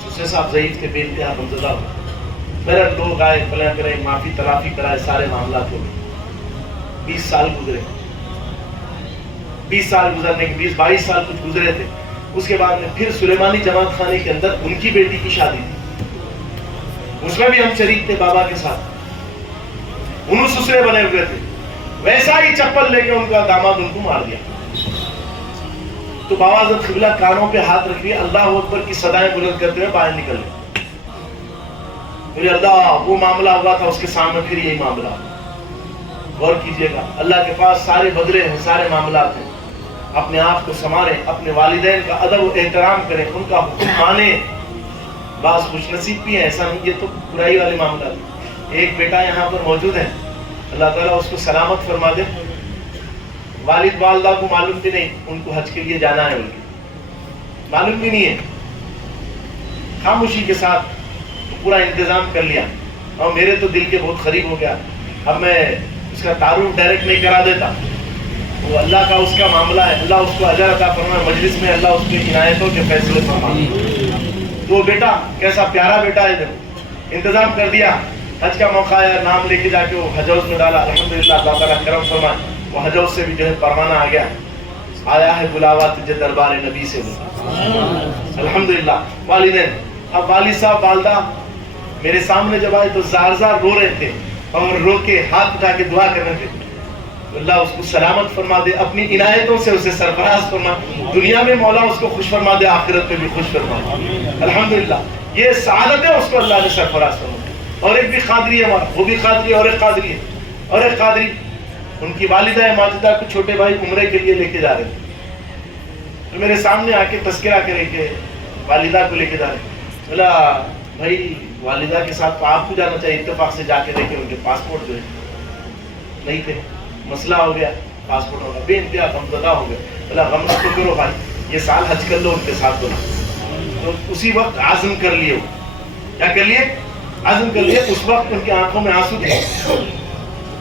سسرے صاحب ضعیف تھے، بے انتہا غمزدہ ہوئے، میرے لوگ آئے، فلاں کرے، معافی تلافی کرائے، سارے معاملات ہو گئے۔ 20 سال گزرے، 20 سال گزرنے کے 22 سال کچھ گزرے تھے۔ اس کے بعد میں پھر سلیمانی جماعت خانے کے اندر ان کی بیٹی کی شادی تھی، اس میں بھی ہم شریک تھے بابا کے ساتھ، انہوں سسرے بنے ہوئے تھے، ویسا ہی چپل لے کے ان کا داماد ان کو مار دیا۔ تو بابا حضرت قبلہ کانوں پہ ہاتھ رکھ لیا، اللہ اکبر کی صدائیں بلند کرتے ہوئے باہر نکل گئے۔ اللہ وہ معاملہ ہوا تھا، اس کے سامنے پھر یہی معاملہ ہوا۔ غور کیجئے گا، اللہ کے پاس سارے بدلے ہیں، سارے معاملات ہیں۔ اپنے آپ کو سنواریں، اپنے والدین کا ادب و احترام کریں، ان کا حکم مانیں۔ بعض خوش نصیب بھی ہیں، ایسا نہیں، یہ تو برائی والے معاملات ہیں۔ ایک بیٹا یہاں پر موجود ہے، اللہ تعالیٰ اس کو سلامت فرما دے. والد والدہ کو معلوم بھی نہیں ان کو حج کے لیے جانا ہے, ان کو معلوم بھی نہیں ہے. خاموشی کے ساتھ پورا انتظام کر لیا, اور میرے تو دل کے بہت قریب ہو گیا. اب میں اس کا تعارف ڈائریکٹ نہیں کرا دیتا, وہ اللہ کا اس کا معاملہ ہے, اللہ اس کو اجر عطا فرمائے, مجلس میں اللہ اس کی عنایتوں کے فیصلے فرمائے. تو بیٹا کیسا پیارا بیٹا ہے, جب انتظام کر دیا, حج کا موقع آیا, نام لے کے جا کے وہ حج ہاؤس میں ڈالا. الحمدللہ اللہ تعالیٰ کرم فرمائے, وہ حج ہاؤس سے بھی جو ہے پروانہ آ گیا. آیا ہے بلاوا تجھے دربار نبی سے. الحمدللہ. والدین, اب والد صاحب والدہ میرے سامنے جب آئے تو زار زار رو رہے تھے, اور رو کے ہاتھ اٹھا کے دعا کر رہے تھے. اللہ اس کو سلامت فرما دے, اپنی عنایتوں سے اسے سرفراز فرما. دنیا میں مولا اس کو خوش فرما دے, آخرت میں بھی خوش فرما. الحمدللہ یہ سعادت ہے, اس کو اللہ نے سرفراز فرما. اور ایک بھی قادری ہے ہمارا, وہ بھی قادری ہے, اور ایک قادری ہے, اور ایک قادری. ان کی والدہ ماجدہ کو چھوٹے بھائی عمرے کے لیے لے کے جا رہے تھے, تو میرے سامنے آ کے تذکرہ کرے کہ والدہ کو لے کے جا رہے. بولا بھائی والدہ کے ساتھ تو آپ کو جانا چاہیے, اتفاق سے جا کے دیکھے ان کے پاسپورٹ جو ہے نہیں تھے. مسئلہ ہو گیا, پاسپورٹ ہوگا, بے انتہا غمزدہ ہو گیا. بولا غم مت کرو بھائی, یہ سال حج کر لو ان کے ساتھ. بولا تو اسی وقت عزم کر لیے, وہ کیا کر لیے, عزم کر لیے. اس وقت ان کی آنکھوں میں آنسو تھے,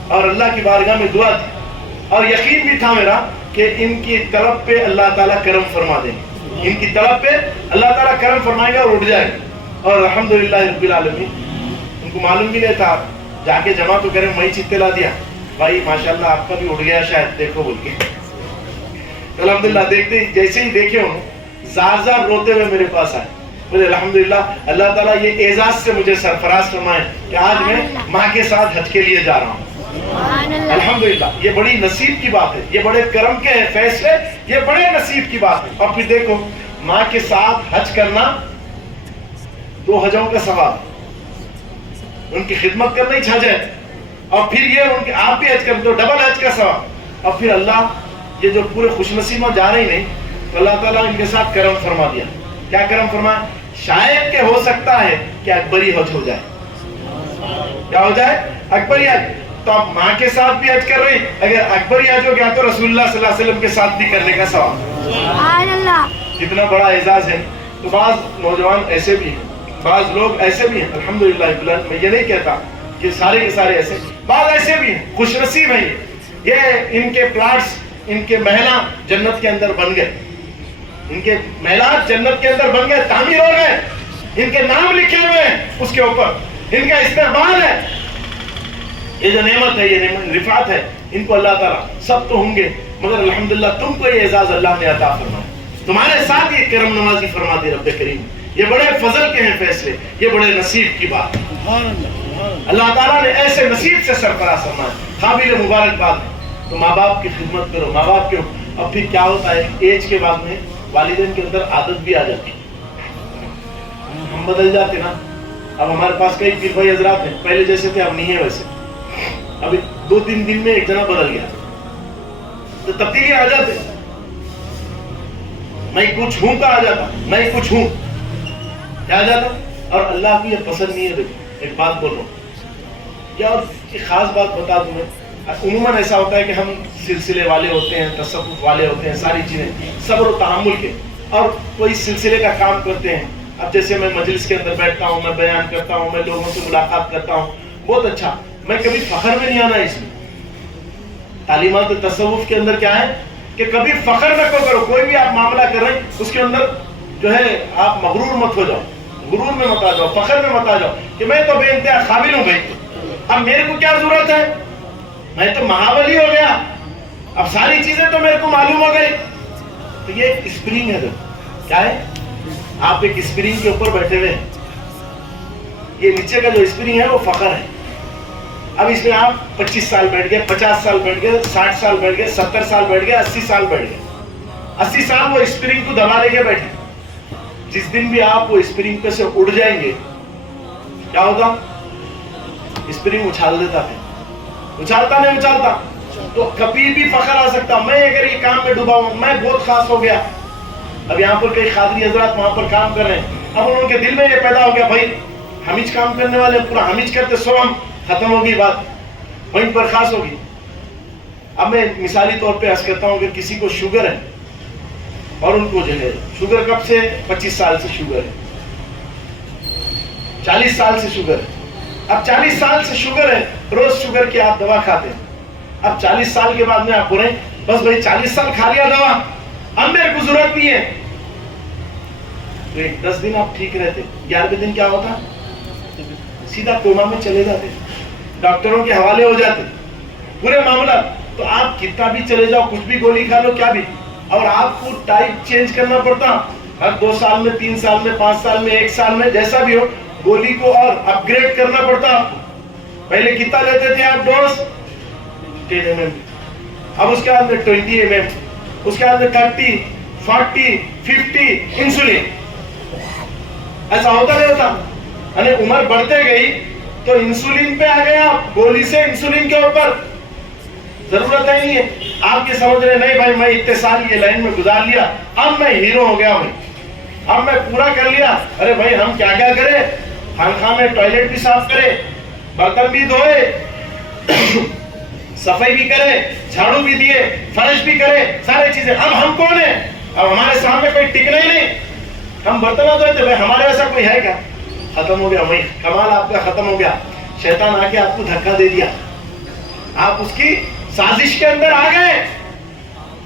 اور اللہ کی بارگاہ میں دعا تھی, اور یقین بھی تھا میرا کہ ان کی طلب پہ اللہ تعالیٰ کرم فرما دیں گے. ان کی طلب پہ اللہ تعالیٰ کرم فرمائے گا اور اٹھ جائے گا. اور الحمدللہ رب العالمین, ان کو معلوم بھی نہیں تھا, جا کے جمع تو کریں, میں چتے لا دیا, بھائی ماشاءاللہ آپ کا بھی اٹھ گیا شاید, دیکھو بول کے. الحمدللہ دیکھتے ہی جیسے ہی دیکھے انہوں, زار زار روتے ہوئے میرے پاس آئے. بولے الحمدللہ اللہ تعالیٰ یہ اعزاز سے مجھے سرفراز فرمائے کہ آج میں ماں کے ساتھ حج کے لیے جا رہا ہوں. الحمدللہ یہ بڑی نصیب کی بات ہے, یہ بڑے کرم کے ہیں فیصلے, یہ بڑے نصیب کی بات ہے. اور پھر دیکھو ماں کے ساتھ حج کرنا 2 حجوں کا ثواب, ان کی خدمت کرنا ہی حج ہے, اور پھر یہ ان کے آپ بھی حج کریں تو ڈبل حج کا ثواب. اور پھر اللہ یہ جو پورے خوش نصیبوں جا رہے ہی نہیں, تو اللہ تعالیٰ ان کے ساتھ کرم فرما دیا. کیا کرم فرمایا, شاید کہ ہو سکتا ہے کہ اکبری حج ہو جائے. کیا ہو جائے, اکبری حج. تو آپ ماں کے ساتھ بھی حج کر رہے ہیں, اگر اکبری حج ہو گیا تو رسول اللہ صلی اللہ علیہ وسلم کے ساتھ بھی کرنے کا ثواب. کتنا بڑا اعزاز ہے. تو بعض نوجوان ایسے بھی ہیں, بعض لوگ ایسے بھی ہیں, الحمدللہ. میں یہ نہیں کہتا کہ سارے کے سارے ایسے, بعض ایسے بھی ہیں خوش نصیب ہیں. یہ ان کے پلاٹس, ان کے محلہ جنت کے اندر بن گئے, ان کے محلات جنت کے اندر بن گئے, تعمیر ہو گئے, ان کے نام لکھے ہوئے ہیں اس کے اوپر, ان کا استقبال ہے. یہ جو نعمت ہے, یہ نعمت رفعت ہے, ان کو اللہ تعالیٰ, سب تو ہوں گے مگر الحمدللہ تم کو یہ اعزاز اللہ نے عطا فرمایا, تمہارے ساتھ یہ کرم نوازی فرما دی رب کریم. یہ بڑے فضل کے ہیں فیصلے, یہ بڑے نصیب کی بات. اللہ تعالیٰ نے ایسے نصیب سے سرفراز فرمایا, قابل مبارک بات ہے. تو ماں باپ کی خدمت کرو, ماں باپ کے. اب پھر کیا ہوتا ہے, ایج کے بعد میں والدین کے اندر عادت بھی آ جاتی ہے, ہم بدل جاتے نا. اب ہمارے پاس کئی پیر بھائی حضرات ہیں, پہلے جیسے تھے اب نہیں ہے ویسے. ابھی 2-3 دن میں ایک جنا بدل گیا, تو تبدیلی آ جاتے. میں کچھ ہوں کا آ جاتا, میں کچھ ہوں کیا آ جاتا. اور اللہ کو یہ پسند نہیں ہے. دیکھو ایک بات بول رہا ہوں, یا اور ایک خاص بات بتا دوں میں. عموماً ایسا ہوتا ہے کہ ہم سلسلے والے ہوتے ہیں, تصوف والے ہوتے ہیں, ساری چیزیں صبر و تحمل کے, اور کوئی سلسلے کا کام کرتے ہیں. اب جیسے میں مجلس کے اندر بیٹھتا ہوں, میں بیان کرتا ہوں, میں لوگوں سے ملاقات کرتا ہوں, بہت اچھا. میں کبھی فخر میں نہیں آنا اس میں. تعلیمات تصوف کے اندر کیا ہے کہ کبھی فخر نہ کرو. کوئی بھی آپ معاملہ کر رہے ہیں اس کے اندر جو ہے آپ مغرور مت ہو جاؤ, غرور میں مت آ جاؤ, فخر میں مت آ جاؤ کہ میں تو بے انتہا قابل ہوں بھائی, اب میرے کو کیا ضرورت ہے, میں تو مہاولی ہو گیا, اب ساری چیزیں تو میرے کو معلوم ہو گئی. تو یہ ایک اسپرنگ ہے. کیا ہے, آپ ایک اسپرنگ کے اوپر بیٹھے ہوئے ہیں. یہ نیچے کا جو اسپرنگ ہے وہ فخر ہے. اب اس میں آپ 25 سال بیٹھ گئے, 50 سال بیٹھ گئے, 60 سال بیٹھ گئے, 70 سال بیٹھ گئے, 80 سال بیٹھ گئے. 80 سال وہ اسپرنگ کو دبا لے کے بیٹھے. جس دن بھی آپ وہ اسپرنگ پہ سے اڑ جائیں گے, کیا ہوگا, اسپرنگ اچھال دیتا ہے, اچھالتا نہیں اچھالتا, تو کبھی بھی فخر آ سکتا. میں اگر یہ کام میں ڈوبا ہوں, میں بہت خاص ہو گیا. اب یہاں پر کئی قادری حضرات وہاں پر کام کر رہے ہیں, اب ان کے دل میں یہ پیدا ہو گیا, بھائی ہم ہی کام کرنے والے, پورا ہم ہی کرتے, سو ہم ختم ہوگی بات. وہیں برخاست ہوگی. اب میں مثالی طور پہ عرض کرتا ہوں کہ کسی کو شوگر ہے اور ان کو جو ہے شوگر کب سے 25 سال سے شوگر ہے, 40 سال سے شوگر ہے. اب 40 سال سے شوگر ہے, روز شوگر کی آپ دوا کھاتے ہیں. اب 40 سال کے بعد میں آپ بولیں بس بھائی 40 سال کھا لیا دوا, اب میرے کو ضرورت نہیں ہے. تو 10 دن آپ ٹھیک رہتے, 11ویں دن کیا ہوتا, سیدھا کوما میں چلے جاتے, ڈاکٹروں کے حوالے ہو جاتے پورے معاملہ. تو آپ کتنا بھی چلے جاؤ, کچھ بھی گولی کھا لو, کیا بھی, اور آپ کو ٹائپ چینج کرنا پڑتا ہر 2 سال میں, 3 سال میں, 5 سال میں, 1 سال میں, جیسا بھی ہو گولی کو اور اپ گریڈ کرنا پڑتا آپ کو. پہلے کتنا لیتے تھے آپ ڈوز, 10 mm, اب اس کے بعد میں 20 mm, اس کے بعد میں 30, 40, 50 انسولین. ایسا ہوتا نہیں ہوتا, یعنی عمر بڑھتے گئی تو انسولین پہ آ گئے آپ, گولی سے انسولین کے اوپر. ضرورت ہی نہیں ہے. آپ یہ سمجھ رہے نہیں بھائی میں اتنے سال یہ لائن میں گزار لیا, اب میں ہیرو ہو گیا, اب میں پورا کر لیا. ارے بھائی ہم کیا کیا کرے, خانقاہ میں ٹوائلٹ بھی صاف کرے, برتن بھی دھوئے, صفائی بھی کرے, جھاڑو بھی دیے, فرش بھی کرے, سارے چیزیں. اب ہم کون ہیں, اب ہمارے سامنے کوئی ٹکنا ہی نہیں. ہم برتن دھوئے تھے, بھائی ہمارے ایسا کوئی ہے کیا, ختم ہو گیا. وہی کمال آپ کا ختم ہو گیا. شیطان آ کے آپ کو دھکا دے دیا, آپ اس کی سازش کے اندر آ گئے.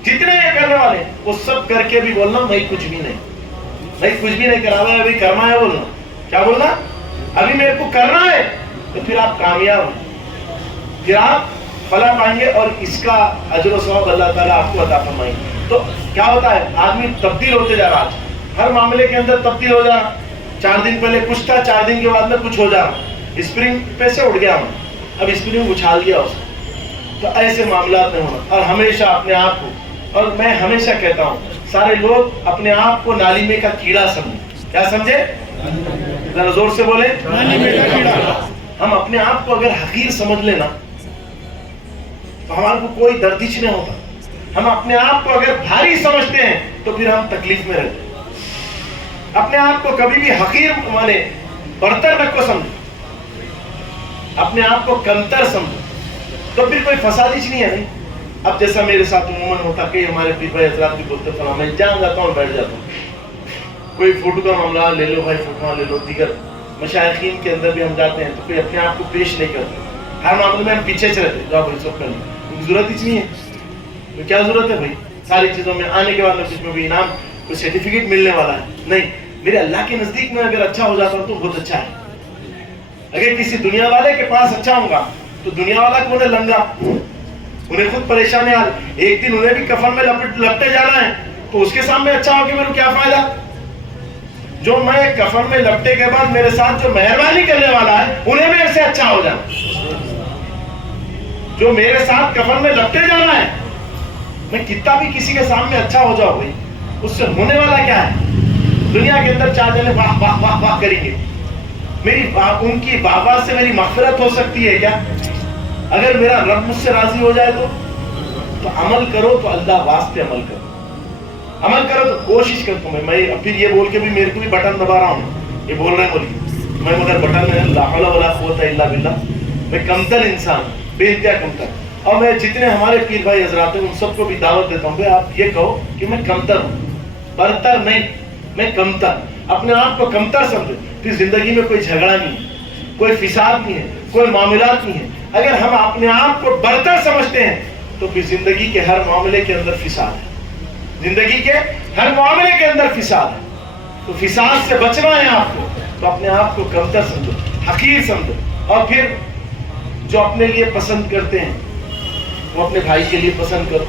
جتنے یہ کرنے والے وہ سب کر کے بھی بولنا میں کچھ بھی نہیں, میں کچھ بھی نہیں کرا, ابھی کرنا ہے. بولنا کیا بولنا, ابھی میرے کو کرنا ہے. تو پھر آپ کامیاب ہیں, پھر آپ فلاح پائیں گے اور اس کا اجر و ثواب اللہ تعالیٰ آپ کو عطا فرمائیں گے. تو کیا ہوتا ہے, آدمی تبدیل ہوتے جا رہا, ہر معاملے کے اندر تبدیل ہو جا رہا. 4 دن پہلے کچھ تھا, 4 دن کے بعد میں کچھ ہو جا رہا. اسپرنگ پہ سے اٹھ گیا ہوں, اب اسپرنگ اچھال دیا اس. تو ایسے معاملات میں ہونا, اور ہمیشہ اپنے آپ کو, اور میں ہمیشہ کہتا ہوں سارے لوگ اپنے آپ کو نالی میں کا کیڑا سمجھیں. کیا سمجھے, ذرا زور سے بولیں, نالی میں کا کیڑا. ہم اپنے آپ کو اگر حقیر سمجھ لینا تو ہمارے کو کوئی دردش نہیں ہوتا. ہم اپنے آپ کو اگر بھاری سمجھتے ہیں تو پھر ہم تکلیف میں رہتے ہیں. اپنے آپ کو کبھی بھی حقیر مانے, برتر نہ کو سمجھو, اپنے آپ کو کمتر سمجھو, تو پھر کوئی فسادش نہیں ہے. نہیں, اب جیسا میرے ساتھ عموماً ہوتا کہ ہمارے پیر بھائی حضرات بھی بولتے فلاں, میں جان جاتا ہوں بیٹھ جاتا ہوں, کوئی فوٹو کا معاملہ لے لو بھائی, فوٹو لے لو. دیگر مشائخین کے اندر بھی ہم جاتے ہیں تو کوئی اپنے آپ کو پیش نہیں کرتے, ہر معاملے میں ہم پیچھے سے رہتے. جاؤ بھائی سب کر لیں, ضرورت ہی نہیں ہے. تو کیا ضرورت ہے بھائی, ساری چیزوں میں آنے کے بعد میں کچھ میں بھی انعام, کوئی سرٹیفکیٹ ملنے والا ہے نہیں. میرے اللہ کے نزدیک میں اگر اچھا ہو جاتا ہوں تو بہت اچھا ہے. اگر کسی دنیا والے کے پاس اچھا ہوں گا تو دنیا والا کو انہیں لنگا, انہیں خود پریشانی آ, ایک دن انہیں بھی کفن میں لپٹے جانا ہے, تو اس کے سامنے اچھا ہو کے میرے کو کیا فائدہ. جو میں کفن میں لپٹے کے بعد میرے ساتھ جو مہربانی کرنے والا ہے انہیں میرے سے اچھا ہو جانا. جو میرے ساتھ کفن میں لپٹے جانا ہے, میں کتنا بھی کسی کے سامنے اچھا ہو جاؤ بھائی, اس سے ہونے والا کیا ہے. دنیا کے اندر 4 جنے واہ واہ واہ واہ کریں گے, میری ان کی واہ واہ سے میری مغفرت ہو سکتی ہے کیا. اگر میرا رب مجھ سے راضی ہو جائے تو عمل کرو, تو اللہ واسطے عمل کرو, عمل کرو تو کوشش کرتا ہوں. میں پھر یہ بول کے بھی میرے کو بھی بٹن دبا رہا ہوں, یہ بول رہے ہیں بولیے, میں مگر بٹن میں لا حول ولا قوت الا باللہ, میں کمتر انسان, بے انتہا کمتر. اور میں جتنے ہمارے پیر بھائی حضرات ہیں ان سب کو بھی دعوت دیتا ہوں, بھائی آپ یہ کہو کہ میں کمتر ہوں, برتر نہیں, میں کمتر. اپنے آپ کو کمتر سمجھو, پھر زندگی میں کوئی جھگڑا نہیں ہے, کوئی فساد نہیں ہے, کوئی معاملات نہیں ہے. اگر ہم اپنے آپ کو برتر سمجھتے ہیں تو پھر زندگی کے ہر معاملے کے اندر فساد ہے, زندگی کے ہر معاملے کے اندر فساد ہے. تو فساد سے بچنا ہے آپ کو, تو اپنے آپ کو کمتر سمجھو, حقیر سمجھو. اور پھر جو اپنے لیے پسند کرتے ہیں وہ اپنے بھائی کے لیے پسند کرو,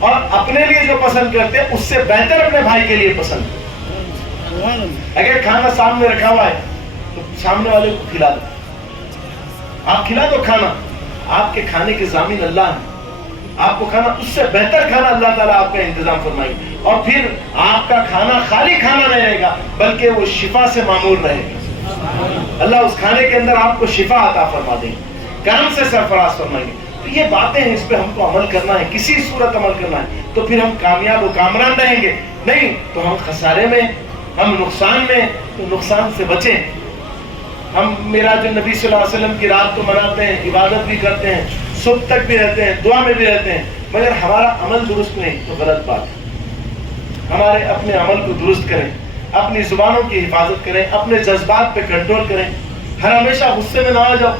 اور اپنے لیے جو پسند کرتے ہیں اس سے بہتر اپنے بھائی کے لیے پسند کرو. اگر کھانا سامنے رکھا ہوا ہے تو سامنے والے کو کھلا دو, آپ کھلا دو کھانا, آپ کے کھانے کے ضامن اللہ ہیں, آپ کو کھانا اس سے بہتر کھانا اللہ تعالیٰ آپ کا انتظام فرمائے. اور پھر آپ کا کھانا خالی کھانا نہیں رہے گا بلکہ وہ شفا سے معمور رہے گا. اللہ اس کھانے کے اندر آپ کو شفا عطا فرما دیں گے, کرم سے سرفراز فرمائیں گے. تو یہ باتیں ہیں, اس پہ ہم کو عمل کرنا ہے, کسی صورت عمل کرنا ہے, تو پھر ہم کامیاب و کامران رہیں گے. نہیں تو ہم خسارے میں, ہم نقصان میں, تو نقصان سے بچیں. ہم میراج النبی صلی اللہ علیہ وسلم کی رات کو مناتے ہیں, عبادت بھی کرتے ہیں, صبح تک بھی رہتے ہیں, دعا میں بھی رہتے ہیں, مگر ہمارا عمل درست نہیں تو غلط بات ہے. ہمارے اپنے عمل کو درست کریں, اپنی زبانوں کی حفاظت کریں, اپنے جذبات پہ کنٹرول کریں, ہر ہمیشہ غصے میں نہ آ جاؤ,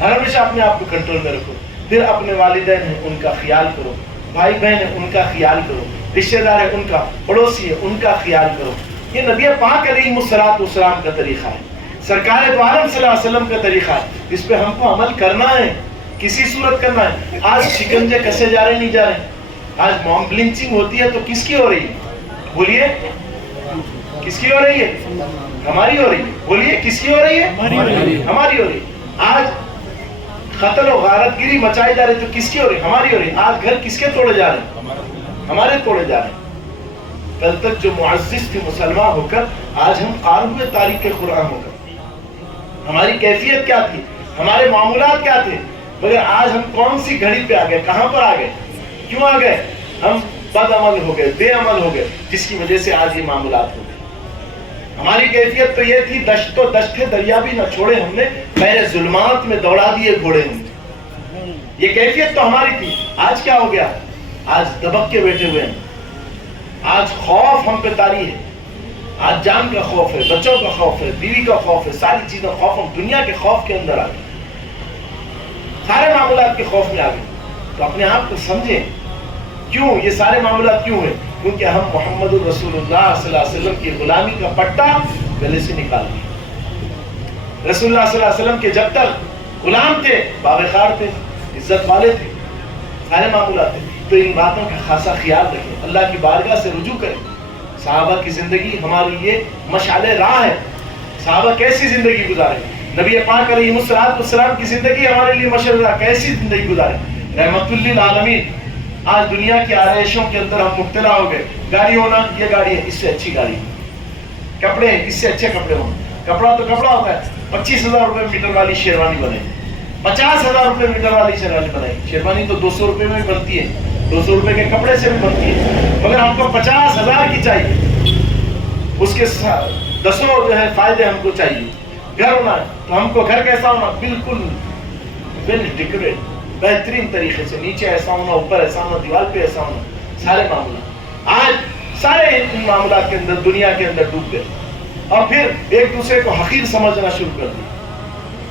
ہر ہمیشہ اپنے آپ کو کنٹرول میں رکھو. پھر اپنے والدین ہیں ان کا خیال کرو, بھائی بہن ہیں ان کا خیال کرو, رشتہ دار ہے ان کا, پڑوسی ہے ان کا خیال کرو. یہ نبی پاک علیہ السلام کا طریقہ ہے, سرکار دو عالم صلی اللہ علیہ وسلم کا طریقہ ہے. اس پہ ہم کو عمل کرنا ہے, کسی صورت کرنا ہے. آج شکنجے کسے جا رہے نہیں جا رہے, آج موب لنچنگ ہوتی ہے تو کس کی ہو رہی ہے؟ بولیے کس کی ہو رہی ہے؟ ہماری ہو رہی ہے. بولیے کس کی ہو رہی ہے؟ ہماری ہو رہی ہے. آج قتل و غارت گیری مچائی جا رہی تو کس کی ہو رہی ہے؟ ہماری ہو رہی ہے. آج گھر کس کے توڑے جا رہے ہیں؟ ہمارے توڑے جا رہے ہیں. کل تک جو معزز تھی مسلمان ہو کر, آج ہم قار ہوئے تاریخ قرآن ہو کر. ہماری کیفیت کیا تھی, ہمارے معاملات کیا تھے, مگر آج ہم کون سی گھڑی پہ آ گئے, کہاں پر آ گئے, کیوں آ گئے؟ ہم بد عمل ہو گئے, بے عمل ہو گئے, جس کی وجہ سے آج یہ معاملات ہو گئے. ہماری کیفیت تو یہ تھی, دشت و دشت دریا بھی نہ چھوڑے ہم نے, پہلے ظلمات میں دوڑا دیے گھوڑے ہم نے. یہ کیفیت تو ہماری تھی. آج کیا ہو گیا؟ آج دبک کے بیٹھے ہوئے ہیں. آج خوف ہم پہ طاری ہے. آج جان کا خوف ہے, بچوں کا خوف ہے, بیوی کا خوف ہے, ساری چیزوں کا خوف. ہم دنیا کے خوف کے اندر آ گئے, سارے معاملات کے خوف میں آ گئے. تو اپنے آپ کو سمجھیں, کیوں یہ سارے معاملات کیوں ہیں؟ کیونکہ ہم محمد الرسول اللہ صلی اللہ علیہ وسلم کی غلامی کا پٹا گلے سے نکال دیا. رسول اللہ صلی اللہ علیہ وسلم کے جب تک غلام تھے, باوقار تھے, عزت والے تھے, سارے معاملات تھے. تو ان باتوں کا خاصا خیال رکھیں, اللہ کی بارگاہ سے رجوع کریں. صحابہ کی زندگی ہماری یہ مشعل راہ ہے. صحابہ کیسی زندگی گزارے, نبی پاک علیہ السلام کی زندگی ہمارے لیے مشعل راہ, کیسی زندگی گزارے, رحمت للعالمین. آج دنیا کی آرائشوں کے اندر ہم مبتلا ہو گئے. گاڑی ہونا, یہ گاڑی ہے, اس سے اچھی گاڑی, کپڑے ہیں, اس سے اچھے کپڑے ہونا. کپڑا تو کپڑا ہوتا ہے. 25,000 روپے میٹر والی شیروانی بنے, 50,000 روپے میٹر والی شیروانی بنے. شیروانی تو 200 روپے میں بھی بنتی ہے, 200 روپے کے کپڑے سے بھی بنتی ہے, مگر ہم کو 50,000 کی چاہیے. اس کے 10 جو ہے فائدے ہم کو چاہیے. گھر ہونا ہے تو ہم کو گھر کیسا ہونا, بالکل ویل ڈیکوریٹ, بہترین طریقے سے, نیچے ایسا ہونا, اوپر ایسا ہونا, دیوار پہ ایسا ہونا. سارے معاملات آج سارے ان معاملات کے اندر, دنیا کے اندر ڈوب گئے, اور پھر ایک دوسرے کو حقیر سمجھنا شروع کر دیا.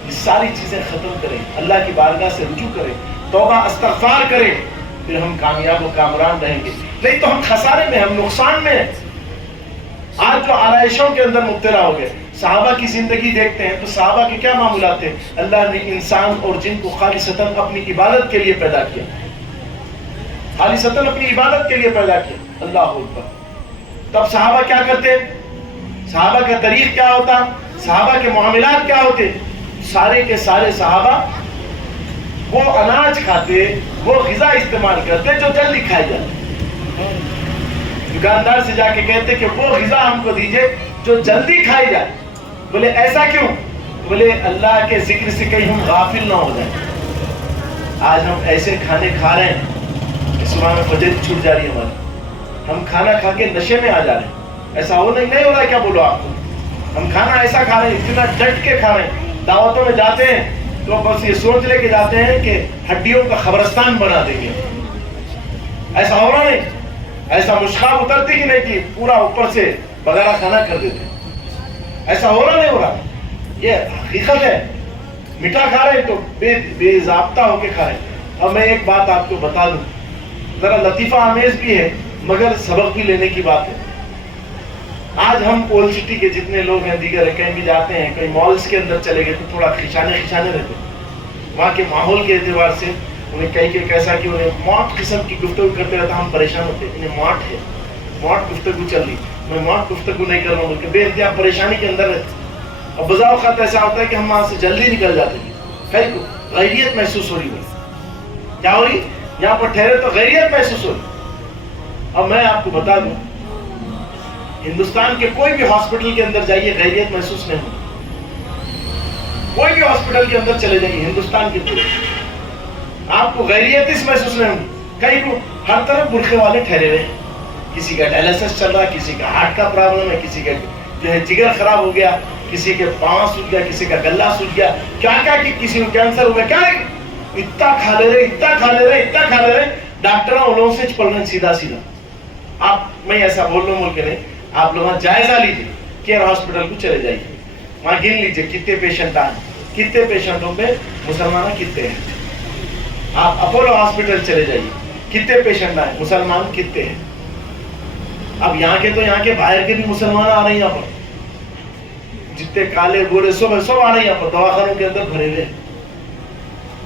یہ ساری چیزیں ختم کریں, اللہ کی بارگاہ سے رجوع کریں, توبہ استغفار کریں, پھر ہم کامیاب و کامران رہیں گے. نہیں تو ہم خسارے میں, ہم نقصان میں ہیں. آج جو آرائشوں کے اندر مبتلا ہو گئے. صحابہ کی زندگی دیکھتے ہیں تو صحابہ کے کیا معاملات تھے. اللہ نے انسان اور جن کو خالصتاً اپنی عبادت کے لیے پیدا کیا, خالصتاً اپنی عبادت کے لیے پیدا کیا. اللہ اکبر. تب صحابہ کیا کرتے, صحابہ کا طریق کیا ہوتا, صحابہ کے معاملات کیا ہوتے. سارے کے سارے صحابہ وہ اناج کھاتے, وہ غذا استعمال کرتے جو جلدی کھائے جاتے. دکاندار سے جا کے کہتے کہ وہ غذا ہم کو دیجئے جو جلدی کھائی جائے. بولے ایسا کیوں؟ بولے اللہ کے ذکر سے کہیں ہم غافل نہ ہو جائیں. آج ہم ایسے کھانے کھا رہے ہیں کہ صبح میں فجر چھوٹ جا رہی ہے ہماری, ہم کھانا کھا کے نشے میں آ جا رہے ہیں. ایسا ہو نہیں ہو رہا ہے کیا؟ بولو آپ کو. ہم کھانا ایسا کھا رہے ہیں, اتنا ڈٹ کے کھا رہے ہیں. دعوتوں میں جاتے ہیں تو بس یہ سوچ لے کے جاتے ہیں کہ ہڈیوں کا قبرستان بنا دیں گے. ایسا ہو رہا نہیں, ایسا مشخاب اترتی کہ نہیں کہ پورا اوپر سے بغیرہ کھانا کر دیتے. ایسا ہو رہا نہیں ہو رہا, یہ حقیقت ہے. میٹھا کھا رہے ہیں تو بے ضابطہ ہو کے کھا رہے ہیں. اب میں ایک بات آپ کو بتا دوں, ذرا لطیفہ آمیز بھی ہے مگر سبق بھی لینے کی بات ہے. آج ہم اولڈ سٹی کے جتنے لوگ ہیں, دیگر کہیں بھی جاتے ہیں, کئی مالز کے اندر چلے گئے تو تھوڑا کھچانے رہتے ہیں. وہاں کے ماحول کے اعتبار سے انہیں کئی کہ کیسا کہ انہیں موٹ قسم کی گفتگو کرتے رہتا, ہم پریشان ہوتے ہیں. انہیں موٹ ہے, موٹ گفتگو چل رہی, میں موٹ گفتگو نہیں کر رہا ہوں کہ بے انتہا پریشانی کے اندر رہتے. اور بذا اوقات ایسا ہوتا ہے کہ ہم وہاں سے جلدی نکل جاتے ہیں. خیر کو غیریت محسوس ہو رہی ہے. کیا ہو رہی؟ یہاں پر ٹھہرے تو غیریت محسوس ہو رہی. اب میں آپ کو بتا دوں, ہندوستان کے کوئی بھی ہاسپٹل کے اندر جائیے, غیریت محسوس نہیں ہوگی. کوئی بھی ہاسپٹل کے اندر چلے جائیے ہندوستان کے پورے, آپ کو غیریت اس محسوس نہیں ہوگی. کئی کو ہر طرف برقعے والے ٹھہرے ہوئے ہیں. کسی کا ڈائلسس چل رہا ہے, کسی کا ہارٹ کا پرابلم ہے, کسی کا جو ہے جگر خراب ہو گیا, کسی کے پاؤں سوج گیا, کسی کا گلا سوج گیا, کیا کہ کسی کو کینسر ہو گیا. کیا ہے اتنا کھا لے رہے ڈاکٹر علوم سے پڑھ رہے ہیں سیدھا آپ میں ایسا بول رہا ہوں ملک نہیں آپ لوگ وہاں جائزہ لیجیے کیئر ہاسپٹل کو چلے جائیے وہاں گن لیجیے کتنے پیشنٹ آئے کتنے پیشنٹوں پہ مسلمان کتنے ہیں آپ اپولو ہاسپٹل چلے جائیے کتنے پیشنٹ آئے مسلمان کتنے ہیں اب یہاں کے باہر کے بھی مسلمان آ رہے ہیں یہاں پر جتنے کالے گورے سب آ رہے ہیں یہاں پر دواخانوں کے اندر بھرے ہوئے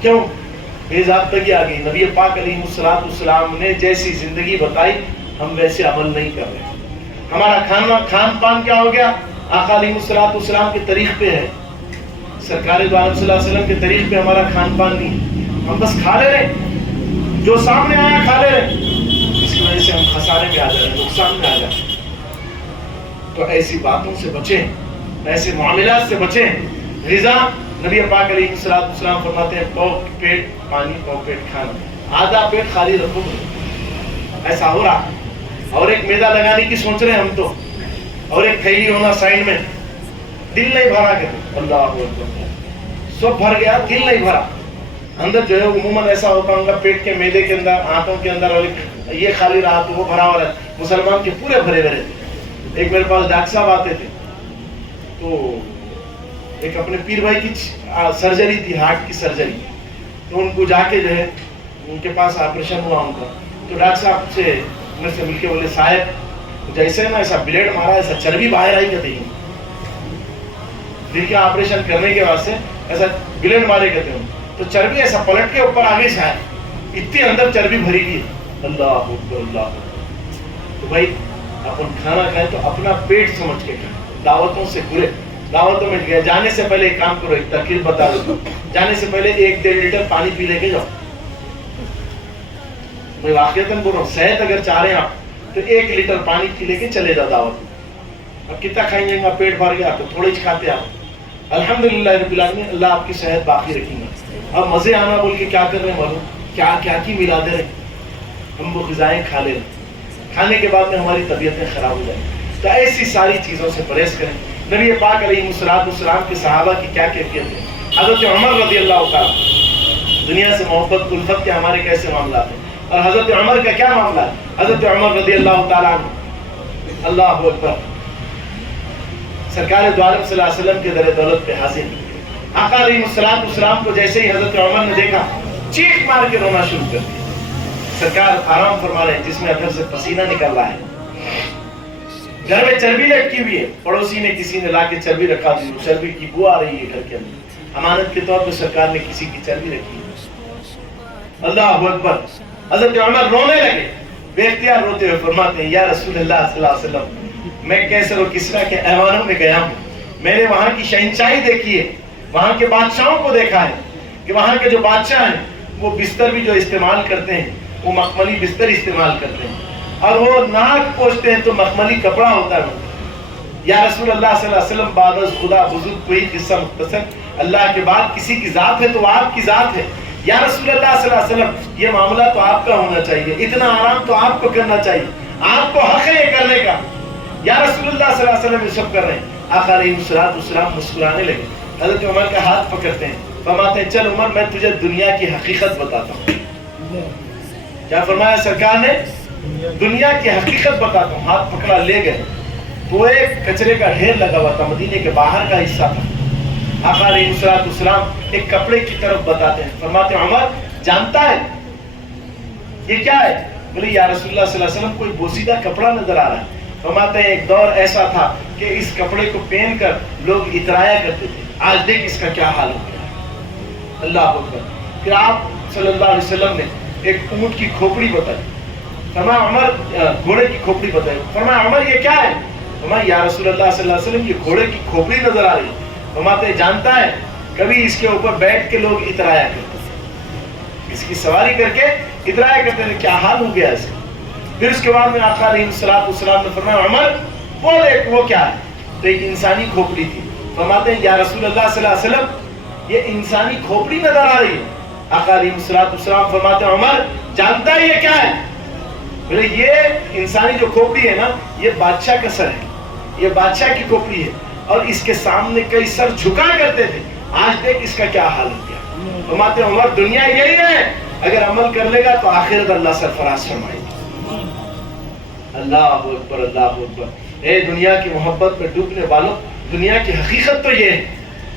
کیوں بے ضابطگی آ گئی نبی پاک علیہ السلام نے جیسی زندگی بتائی ہم ویسے عمل نہیں کر رہے ہمارا کھان پان کیا ہو گیا آقا علیہ السلام کے طریق پہ ہے سرکار دو عالم صلی اللہ علیہ وسلم کے طریق پہ ہمارا کھان پان نہیں ہم بس کھا لے رہے جو سامنے آیا کھا لے رہے اس کی وجہ سے ہم خسارے میں آ جا رہے ہیں نقصان میں آ جا رہے ہیں تو ایسی باتوں سے بچیں ایسے معاملات سے بچیں غذا نبی پاک علیہ السلام فرماتے ہیں پاؤ پیٹ پانی پاؤ پیٹ کھانا آدھا پیٹ خالی رکھو ایسا ہو رہا اور ایک میدا لگانے کی سوچ رہے ہیں ہم تو اور ایک تھیلی ہونا سائڈ میں دل نہیں بھرا کرتے اللہ سب بھر گیا دل نہیں بھرا اندر جو ہے عموماً ایسا ہوتا ہوگا پیٹ کے میدے کے اندر آنتوں کے اندر یہ خالی رہا تو وہ بھرا ہوا رہا مسلمان کے پورے بھرے بھرے تھے ایک میرے پاس ڈاکٹر صاحب آتے تھے تو ایک اپنے پیر بھائی کی سرجری تھی ہارٹ کی سرجری تو ان کو جا کے جو ہے ان کے پاس آپریشن ہوا ان کا تو ڈاکٹر صاحب سے میرے سے مل کے بولے صاحب جیسے نا ایسا بلیڈ مارا ایسا چربی باہر آئی کہتے ہیں دل کے آپریشن کرنے کے واسطے ایسا بلیڈ مارے کہتے ہیں تو چربی ایسا پلٹ کے اوپر آگے سے آئے اتنی اندر چربی بھری ہوئی ہے اللہ اللہ تو بھائی اپن کھانا کھائیں تو اپنا پیٹ سمجھ کے کھائیں دعوتوں سے برے دعوتوں میں گیا جانے سے پہلے ایک کام کرو ایک ترکیب بتا دو جانے سے پہلے 1-1.5 لیٹر پانی پی لے کے جاؤ میں واقعتاً بول رہا ہوں صحت اگر چاہ رہے ہیں آپ تو 1 لیٹر پانی پی لے کے چلے جاؤ دعوت اب کتنا کھائیں گے پیٹ بھر گیا تو تھوڑے ہی کھاتے آپ الحمدللہ رب العالمین اللہ آپ کی صحت باقی رکھیں گا اب مزے آنا بول کے کیا کر رہے ہیں معلوم کیا کی ملا دے رہے ہم وہ غذائیں کھا لے رہے کھانے کے بعد میں ہماری طبیعتیں خراب ہو جائیں تو ایسی ساری چیزوں سے پرہیز کریں نبی پاک علیہ السلام کے صحابہ کی کیا کیفیت ہے حضرت عمر رضی اللہ تعالیٰ دنیا سے محبت الفت کے ہمارے کیسے معاملات ہیں اور حضرت عمر کا کیا معاملہ ہے حضرت عمر رضی اللہ تعالیٰ عنہ اللہ اکبر سرکار دو عالم صلی اللہ علیہ وسلم کے در دولت پہ حاضر آقا علیہ السلام کو جیسے ہی حضرت عمر نے دیکھا چیخ مار کے رونا شروع کر دیا سرکار آرام فرما رہے ہیں جس میں اندر سے پسینہ نکل رہا ہے گھر میں چربی لٹکی ہوئی ہے پڑوسی نے کسی نے لا کے چربی رکھا دی چربی کی بو آ رہی ہے گھر کے اندر امانت کے طور پہ سرکار نے کسی کی چربی رکھی ہے اللہ اکبر حضرت عمر رونے لگے بے اختیار روتے ہوئے فرماتے ہیں یا رسول اللہ صلی اللہ علیہ وسلم میں کیسر و کسرا کے ایوانوں میں گیا ہوں میں نے وہاں کی شہنشاہی دیکھی ہے وہاں کے بادشاہوں کو دیکھا ہے کہ وہاں کے جو بادشاہ ہیں وہ بستر بھی جو استعمال کرتے ہیں وہ مخملی بستر استعمال کرتے ہیں اور وہ ناک پوچھتے ہیں تو مخملی کپڑا ہوتا ہے یا رسول اللہ صلی اللہ علیہ وسلم بعد از خدا بزرگ کوئی قصہ مختصر اللہ کے بعد کسی کی ذات ہے تو آپ کی ذات ہے یا رسول اللہ صلی اللہ علیہ وسلم یہ معاملہ تو آپ کا ہونا چاہیے اتنا آرام تو آپ کو کرنا چاہیے آپ کو حق ہے یہ کرنے کا یا رسول اللہ صلی اللہ علیہ وسلم یہ سب کر رہے ہیں آقا علیہ السلام مسکرانے لگے حضرت عمر کا ہاتھ پکڑتے ہیں فرماتے ہیں چل عمر میں تجھے دنیا کی حقیقت بتاتا ہوں کیا فرمایا سرکار نے دنیا کی حقیقت بتاتا ہوں ہاتھ پکڑا لے گئے تو ایک کچرے کا ڈھیر لگا ہوا تھا مدینے کے باہر کا حصہ تھا آقا علیہ السلام ایک کپڑے کی طرف بتاتے ہیں فرماتے ہیں عمر جانتا ہے یہ کیا ہے بولے یا رسول اللہ صلی اللہ علیہ وسلم کوئی بوسیدہ کپڑا نظر آ رہا ہے فرماتے ہیں ایک دور ایسا تھا کہ اس کپڑے کو پہن کر لوگ اترایا کرتے تھے آج دیکھ اس کا کیا حال ہو گیا اللہ اکبر پھر آپ صلی اللہ علیہ وسلم نے ایک اونٹ کی کھوپڑی بتائی فرمایا عمر گھوڑے کی کھوپڑی بتائی فرمایا عمر یہ کیا ہے فرمایا یا رسول اللہ صلی اللہ علیہ وسلم یہ گھوڑے کی کھوپڑی نظر آ رہی ہے فرماتے جانتا ہے کبھی اس کے اوپر بیٹھ کے لوگ اترایا کرتے تھے اس کی سواری کر کے اترایا کرتے تھے کیا حال ہو گیا اس کا پھر اس کے بعد میں آقا علیہ السلام نے فرمایا عمر وہ کیا ہے تو ایک انسانی کھوپڑی تھی فرماتے ہیں یا رسول اللہ صلی اللہ علیہ وسلم یہ انسانی کھوپڑی نظر آ رہی ہے آقا علیہ السلام فرماتے ہیں عمر جانتا ہے یہ کیا ہے بولے یہ انسانی جو کھوپڑی ہے نا یہ بادشاہ کا سر ہے یہ بادشاہ کی کھوپڑی ہے اور اس کے سامنے کئی سر جھکا کرتے تھے آج دیکھ اس کا کیا حال ہو گیا فرماتے عمر دنیا یہی ہے، اگر عمل کر لے گا تو آخرت اللہ سرفراز فرمائے گی۔ اللہ اکبر، اللہ اکبر۔ اے دنیا کی محبت میں ڈوبنے والوں، دنیا کی حقیقت تو یہ ہے،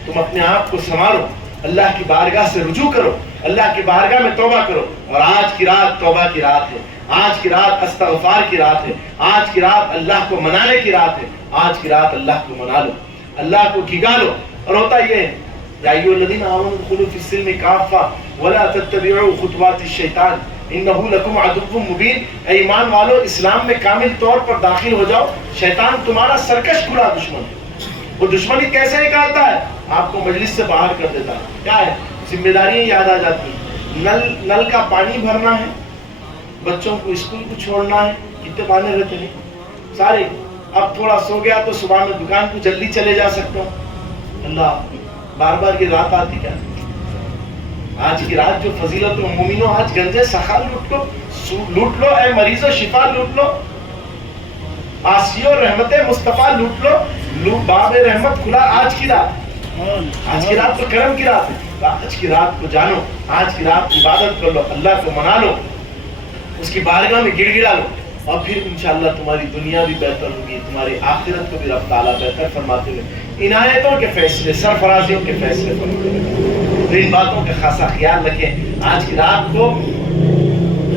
تم اپنے آپ کو سنوارو، اللہ کی بارگاہ سے رجوع کرو، اللہ کی بارگاہ میں توبہ کرو۔ اور آج کی رات توبہ کی رات ہے، آج کی رات استغفار کی رات ہے، آج کی رات اللہ کو منانے کی رات ہے، آج کی رات اللہ کو منا لو، اللہ کو گھگا لو۔ اور ہوتا یہ ہے یا ایھا الذین آمنوا ادخلوا فی السلم کافہ ولا تتبعوا خطوات الشیطان انہ لکم عدو مبین۔ اے ایمان والو، اسلام میں کامل طور پر داخل ہو جاؤ، شیطان تمہارا سرکش کھلا دشمن ہے۔ وہ دشمنی کیسے نکالتا ہے؟ آپ کو مجلس سے باہر کر دیتا ہے۔ کیا ہے؟ ذمہ داریاں یاد آ جاتی ہیں، نل کا پانی بھرنا ہے، بچوں کو اسکول کو چھوڑنا ہے، کتنے بہانے رہتے ہیں سارے۔ اب تھوڑا سو گیا تو صبح میں دکان کو جلدی چلے جا سکتا ہوں۔ اللہ، بار بار یہ رات آتی کیا؟ آج کی رات جو فضیلت المومنوں، آج گنجے سخا لوٹ لو، اے مریض و شفا لوٹ لو، آسیو رحمت مصطفیٰ لوٹ لو، باب رحمت کھلا آج کی رات۔ آج کی رات تو کرم کی رات ہے، آج کی رات کو جانو، آج کی رات عبادت کر لو، اللہ کو منا لو، اس کی بارگاہ میں گڑ گڑا لو، اور پھر انشاءاللہ تمہاری دنیا بھی بہتر ہوگی، تمہاری آخرت کو بھی رب تعالیٰ بہتر فرماتے ہوئے عنایتوں کے فیصلے، سرفرازیوں کے فیصلے فرماتے ہوئے۔ تو ان باتوں کا خاصا خیال رکھیں۔ آج کی رات کو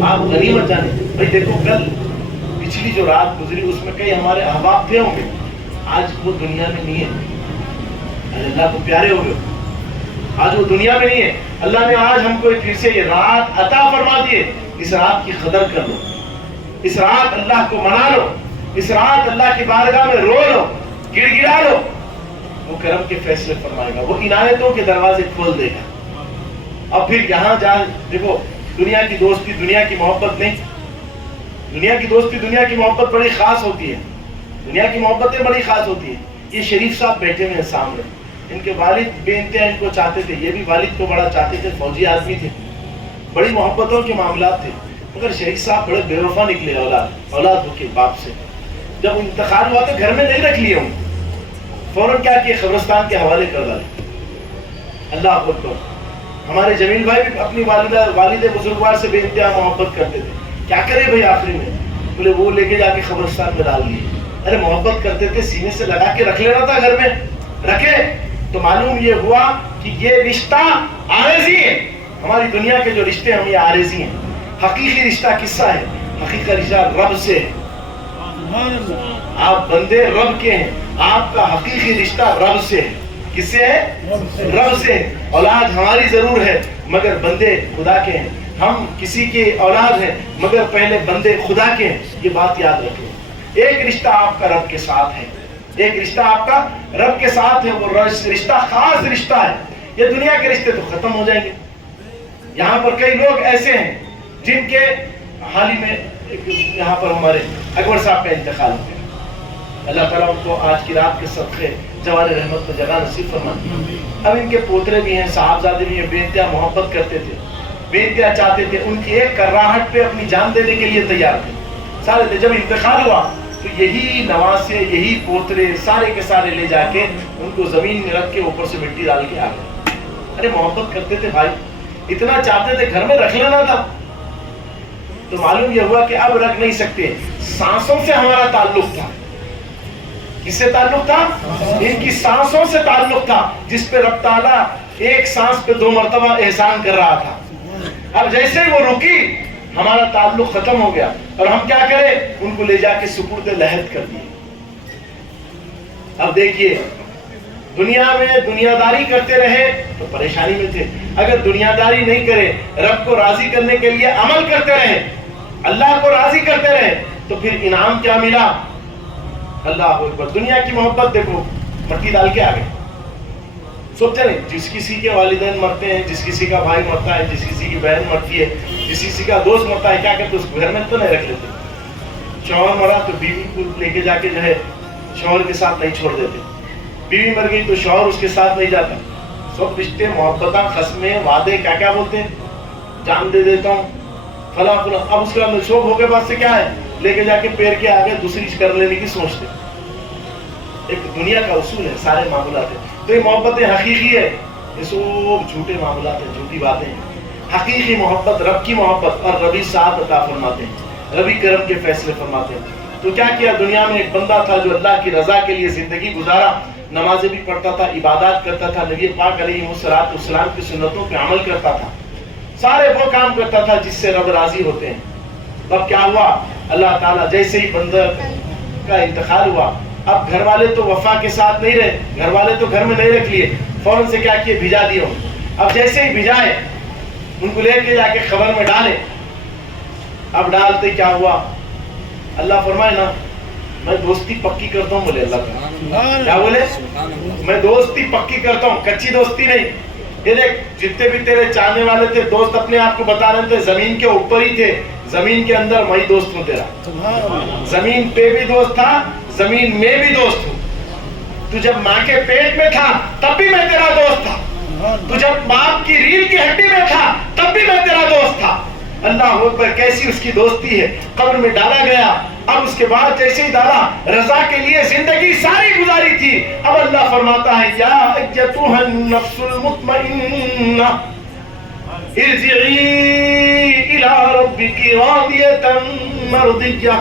آپ غنیمت جانیں۔ بھائی دیکھو، کل پچھلی جو رات گزری اس میں کئی ہمارے احباب تھے ہوں گے، آج وہ دنیا میں نہیں ہے، آج اللہ کو پیارے ہو گئے، آج وہ دنیا میں نہیں ہے۔ اللہ نے آج ہم کو پھر سے یہ رات عطا فرما دی ہے، اس رات کی قدر کر لو، اس رات اللہ کو منا لو، اس رات اللہ کی بارگاہ میں رو لو، گڑ گڑا لو، وہ کرم کے فیصلے فرمائے گا، وہ عنایتوں کے دروازے کھول دے گا۔ اب پھر یہاں جا دیکھو، دنیا کی دوستی دنیا کی محبت نہیں، دنیا کی دوستی دنیا کی محبت بڑی خاص ہوتی ہے، دنیا کی محبتیں بڑی خاص ہوتی ہیں۔ یہ شریف صاحب بیٹھے ہوئے ہیں سامنے، ان کے والد بے انتہا ان کو چاہتے تھے، یہ بھی والد کو بڑا چاہتے تھے، فوجی آدمی تھے، بڑی محبتوں کے معاملات تھے، مگر شریف صاحب بڑے بے وفا نکلے اولاد ہو کے باپ سے۔ جب انتقال ہوا تو گھر میں نہیں رکھ لیے ہوں، فوراً کیا کیے، قبرستان کے حوالے کر ڈالے۔ اللہ اکبر۔ ہمارے جمیل بھائی بھی اپنی والد بزرگوار سے بے انتہا محبت کرتے تھے، کیا کرے بھائی آخری میں؟ بولے وہ لے کے جا کے قبرستان میں ڈال دیے۔ ارے محبت کرتے تھے، سینے سے لگا کے رکھ لینا تھا، گھر میں رکھے تو معلوم یہ ہوا کہ یہ رشتہ عارضی ہے۔ ہماری دنیا کے جو رشتے ہیں یہ عارضی ہیں، حقیقی رشتہ کس سے ہے؟ حقیقی رشتہ رب سے ہے۔ آپ بندے رب کے ہیں، آپ کا حقیقی رشتہ رب سے ہے۔ کس سے ہے؟ رب سے۔ اولاد ہماری ضرور ہے مگر بندے خدا کے ہیں، ہم کسی کے اولاد ہیں مگر پہلے بندے خدا کے ہیں، یہ بات یاد رکھیں۔ ایک رشتہ آپ کا رب کے ساتھ ہے، ایک رشتہ آپ کا رب کے ساتھ ہے، وہ رشتہ خاص رشتہ ہے۔ یہ دنیا کے رشتے تو ختم ہو جائیں گے۔ یہاں پر کئی لوگ ایسے ہیں جن کے حال ہی میں یہاں پر ہمارے اکبر صاحب کا انتقال ہو گیا، اللہ تعالیٰ ان کو آج کی رات کے صدقے جوار رحمت میں جگہ نصیب فرمائے۔ اب ان کے پوترے بھی ہیں، صاحبزادے بھی ہیں، بے انتہا محبت کرتے تھے، بے انتہا چاہتے تھے، ان کی ایک کراہٹ پہ اپنی جان دینے کے لیے تیار تھے سارے تھے۔ جب انتقال ہوا تو یہی نواسے، یہی پوترے سارے کے سارے لے جا کے ان کو زمین میں رکھ کے اوپر سے مٹی ڈال کے آ گئے۔ ارے محبت کرتے تھے بھائی، اتنا چاہتے تھے، گھر میں رکھ لینا تھا۔ تو معلوم یہ ہوا کہ اب رکھ نہیں سکتے۔ سانسوں سے ہمارا تعلق تھا، کس سے تعلق تھا؟ ان کی سانسوں سے تعلق تھا، جس پہ رب تعالیٰ ایک سانس پہ 2 مرتبہ احسان کر رہا تھا۔ اب جیسے ہی وہ رکی ہمارا تعلق ختم ہو گیا، اور ہم کیا کریں؟ ان کو لے جا کے سپرد لحد کر دیے۔ اب دیکھیے، دنیا میں دنیا داری کرتے رہے تو پریشانی میں تھے، اگر دنیا داری نہیں کرے، رب کو راضی کرنے کے لیے عمل کرتے رہے، اللہ کو راضی کرتے رہے، تو پھر انعام کیا ملا؟ اللہ اکبر۔ دنیا کی محبت دیکھو، مٹی ڈال کے آ گئے۔ سوچتے نہیں، جس کسی کے والدین مرتے ہیں، جس کسی کا بھائی مرتا ہے، جس کسی کی بہن مرتی ہے، جس کسی کا دوست مرتا ہے، کیا کرتے؟ اس کو گھر میں تو نہیں رکھ لیتے۔ شوہر مرا تو بیوی کو لے کے جا کے جو ہے شوہر کے ساتھ نہیں چھوڑ دیتے، بیوی مر گئی تو شوہر اس کے ساتھ نہیں جاتا۔ سب رشتے، محبتاں، قسمیں، وعدے، کیا کیا بولتے ہیں، جان دے دیتا ہوں فلاں فلاں۔ اب اس کے بعد شوق ہو کے بعد سے کیا ہے، لے کے جا کے پیر کے آگے دوسری کر لینے کی سوچتے۔ ایک دنیا کا اصول ہے، سارے معاملات ہیں۔ تو یہ محبت حقیقی ہے، یہ سب جھوٹے معاملات ہیں، جھوٹی باتیں ہیں. حقیقی محبت رب کی محبت، اور ربی ساتھ عطا فرماتے ہیں، ربی کرم کے فیصلے فرماتے ہیں. تو کیا کیا، دنیا میں ایک بندہ تھا جو اللہ کی رضا کے لیے زندگی گزارا، نمازیں بھی پڑھتا تھا، عبادات کرتا تھا، نبی پاک علیہ السلام کی سنتوں پہ عمل کرتا تھا، سارے وہ کام کرتا تھا جس سے رب راضی ہوتے ہیں. اب کیا ہوا، اللہ تعالیٰ جیسے ہی بندہ کا انتقال ہوا، اب گھر والے تو وفا کے ساتھ نہیں رہے، گھر والے تو گھر میں نہیں رکھ لیے، فوراً سے کیا کیے، بھیجا دیے. اب جیسے ہی بھیجائے، ان کو لے کے جا کے خبر میں ڈالے. اب ڈالتے کیا ہوا، اللہ فرمائے نا میں دوستی پکی کرتا ہوں، بولے اللہ تعالیٰ. کیا بولے، میں دوستی پکی کرتا ہوں، کچی دوستی نہیں. یہ دیکھ جتنے بھی تیرے چاہنے والے تھے، دوست اپنے آپ کو بتا رہے تھے زمین کے اوپر ہی تھے، زمین کے اندر میں دوست ہوں تیرا. زمین پہ بھی دوست تھا، زمین میں بھی دوست ہوں. تو جب ماں کے پیٹ میں تھا تب بھی میں تیرا دوست تھا، تو جب باپ کی ریڑھ کی ہڈی میں تھا تب بھی میں تیرا دوست تھا. اللہ اکبر، کیسی اس کی دوستی ہے. قبر میں ڈالا گیا، اب اس کے بعد جیسے ہی ڈالا، رضا کے لیے زندگی ساری گزاری تھی. اب اللہ فرماتا ہے یا ایتھا النفس المطمئنہ ارجعی الی ربک راضیۃ مرضیہ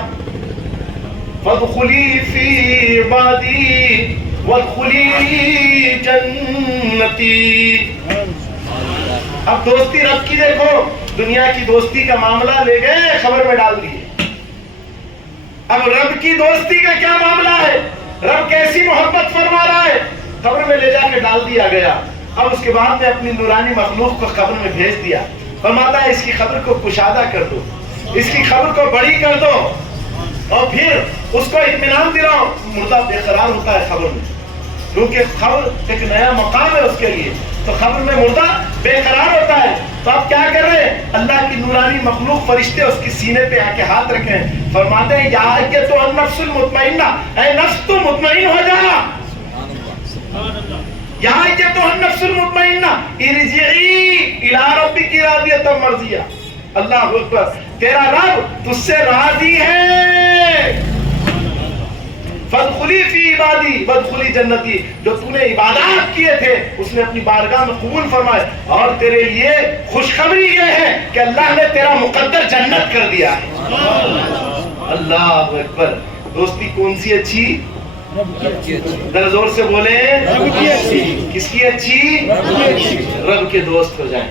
فادخلی فی عبادی وادخلی جنتی. اب دوستی رب کی دیکھو، دنیا کی دوستی کا معاملہ لے گئے خبر میں ڈال دیے. اب رب کی دوستی کا کیا معاملہ ہے، رب کیسی محبت فرما رہا ہے، خبر میں لے جا کے ڈال دیا گیا. اب اس کے بعد میں اپنی نورانی مخلوق کو خبر میں بھیج دیا. فرماتا ہے اس کی خبر کو کشادہ کر دو، اس کی خبر کو بڑی کر دو، اور پھر اس کو اطمینان دلاؤ. مردہ بے قرار ہوتا ہے خبر میں، کیونکہ خبر ایک نیا مقام ہے اس کے لیے، تو خبر میں مردہ بے قرار ہوتا ہے. تو آپ کیا کر رہے ہیں، اللہ کی نورانی مخلوق فرشتے اس کی سینے پہ آ کے ہاتھ رکھے ہیں، فرماتے ہیں یا ایتھا النفس المطمئنہ، اے نفس تو مطمئن ہو جا، یا ایتھا النفس المطمئنہ ارجعی الی ربک راضیۃ مرضیہ. اللہ اکبر، تیرا رب تجھ سے راضی ہے. فادخلی فی عبادی وادخلی جنتی، جو تو نے عبادات کیے تھے اس نے اپنی بارگاہ میں قبول فرمائے، اور تیرے لیے خوشخبری یہ ہے کہ اللہ نے تیرا مقدر جنت کر دیا ہے. اللہ اکبر. دوستی کون سی اچھی، ذرا زور سے بولیں، کس کی اچھی، رب کے دوست ہو جائیں.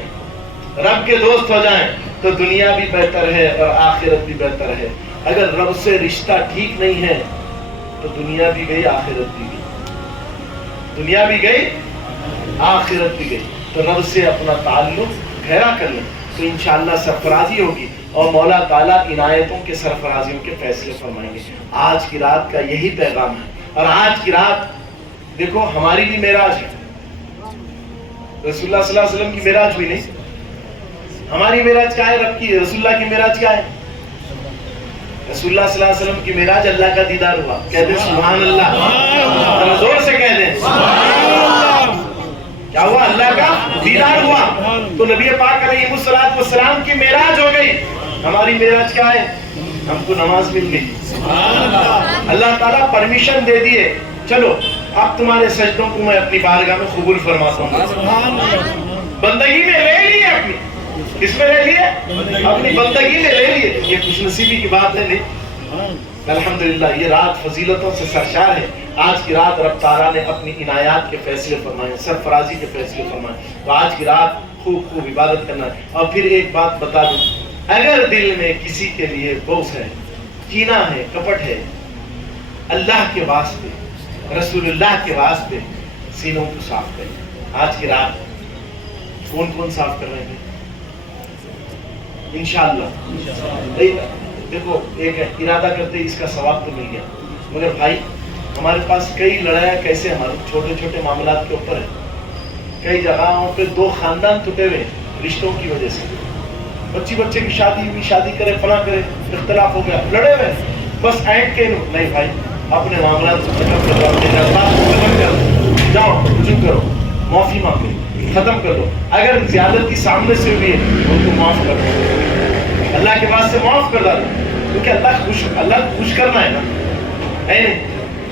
رب کے دوست ہو جائیں تو دنیا بھی بہتر ہے اور آخرت بھی بہتر ہے. اگر رب سے رشتہ ٹھیک نہیں ہے تو دنیا بھی گئی، آخرت بھی گئی. دنیا بھی گئی، آخرت بھی گئی. تو رب سے اپنا تعلق گہرا کر لیں تو انشاءاللہ سرفرازی ہوگی، اور مولا تعالیٰ عنایتوں کے سرفرازیوں کے فیصلے فرمائیں گے. آج کی رات کا یہی پیغام ہے. اور آج کی رات دیکھو ہماری بھی معراج ہے، رسول اللہ صلی اللہ علیہ وسلم کی معراج ہوئی نہیں، ہماری معراج کیا ہے، رب کی، رسول اللہ کی معراج کیا ہے، رسول اللہ صلی اللہ علیہ وسلم کی معراج اللہ کا دیدار ہوا. کہہ دیں سبحان اللہ، زور سے کہہ دیں کیا ہوا، اللہ کا دیدار ہوا. تو نبی پاک علیہ السلام کی معراج ہو گئی. ہماری معراج کیا ہے، ہم کو نماز مل گئی. اللہ تعالیٰ پرمیشن دے دیے، چلو اب تمہارے سجدوں کو میں اپنی بارگاہ میں قبول فرماتا ہوں. بندگی میں لے لیے، اپنی کس میں لے لیے، اپنی بندگی میں لے لیے. یہ خوش نصیبی کی بات ہے نہیں، الحمدللہ یہ رات فضیلتوں سے سرشار ہے. آج کی رات رب تعالیٰ نے اپنی عنایات کے فیصلے فرمائے، سرفرازی کے فیصلے فرمائے. تو آج کی رات خوب خوب عبادت کرنا ہے. اور پھر ایک بات بتا دوں، اگر دل میں کسی کے لیے بغض ہے، کینہ ہے، کپٹ ہے، اللہ کے واسطے، رسول اللہ کے واسطے سینوں کو صاف کریں. آج کی رات کون کون صاف کر رہے ہیں انشاءاللہ. دیکھو ایک ارادہ کرتے اس کا ثواب تو مل گیا، مگر بھائی ہمارے پاس کئی لڑائیاں کیسے ہمارے چھوٹے چھوٹے معاملات کے اوپر ہیں. کئی جگہوں پہ دو خاندان ٹوٹے ہوئے رشتوں کی وجہ سے. بچے کی شادی ہوئی، شادی کرے، فلاں کرے، اختلاف ہو گیا، لڑے ہوئے، بس اینڈ کے نہیں بھائی اپنے معاملات کو ختم کرو، اپنے جذبات کو ختم کرو، جاؤ رجوع کرو، معافی مانگو، ختم کر دو. اگر زیادتی سامنے سے ہوئی ہے ان کو معاف کر دو، اللہ کے پاس سے معاف کر ڈالو، کیونکہ اللہ خوش کرنا ہے نا، ہے نہیں.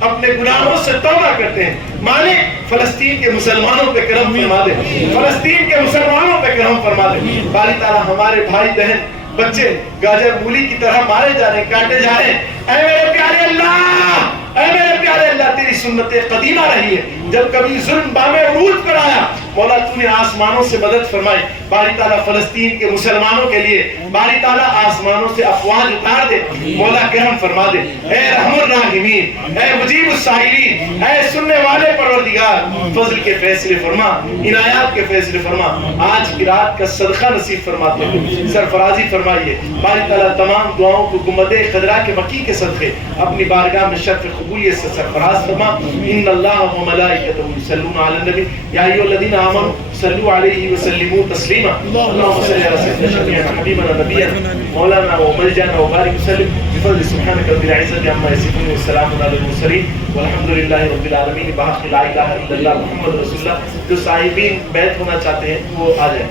اپنے گناہوں سے توبہ کرتے ہیں. مالک فلسطین کے مسلمانوں پہ کرم فرما دے, فلسطین کے مسلمانوں پہ کرم فرما دے. باری تعالیٰ ہمارے بھائی بہن بچے گاجر مولی کی طرح مارے جا رہے ہیں, کاٹے جا رہے ہیں. اے میرے پیارے اللہ, اے میرے پیارے اللہ, تیری سنت قدیمہ رہی ہے. جب کبھی ظلم بام عروج پر آیا مولا تو نے آسمانوں سے مدد فرمائی. باری تعالیٰ فلسطین کے مسلمانوں کے لیے باری تعالیٰ آسمانوں سے افواج اتار دے. مولا کرم فرما دے. اے رحم الراحمین, اے مجیب السائلین, اے سننے والے پروردگار, فضل کے فیصلے فرما, عنایات کے فیصلے فرما. آج کی رات کا صدقہ نصیب فرماتے ہیں, سرفرازی فرمائیے. باری تعالیٰ تمام دعاؤں کو گنبد خضرا کے مکی کے صدقے اپنی بارگاہ میں شرف قبولیت سے سرفراز فرما. ان اللہ و ملائکتہ یصلون علی النبی یا ایھا الذین آمنوا صلوا علیہ وسلموا تسلیما. اللهم صل علی سیدنا شفیعنا حبیبنا نبینا مولانا وملجانا وبارک وسلم بفضل سبحانک رب العزة عما یصفون والسلام علی المرسلین والحمد للہ رب العالمین. بحق لا الہ الا اللہ محمد رسول اللہ. جو صاحبین بیت ہونا چاہتے ہیں وہ آ جائیں.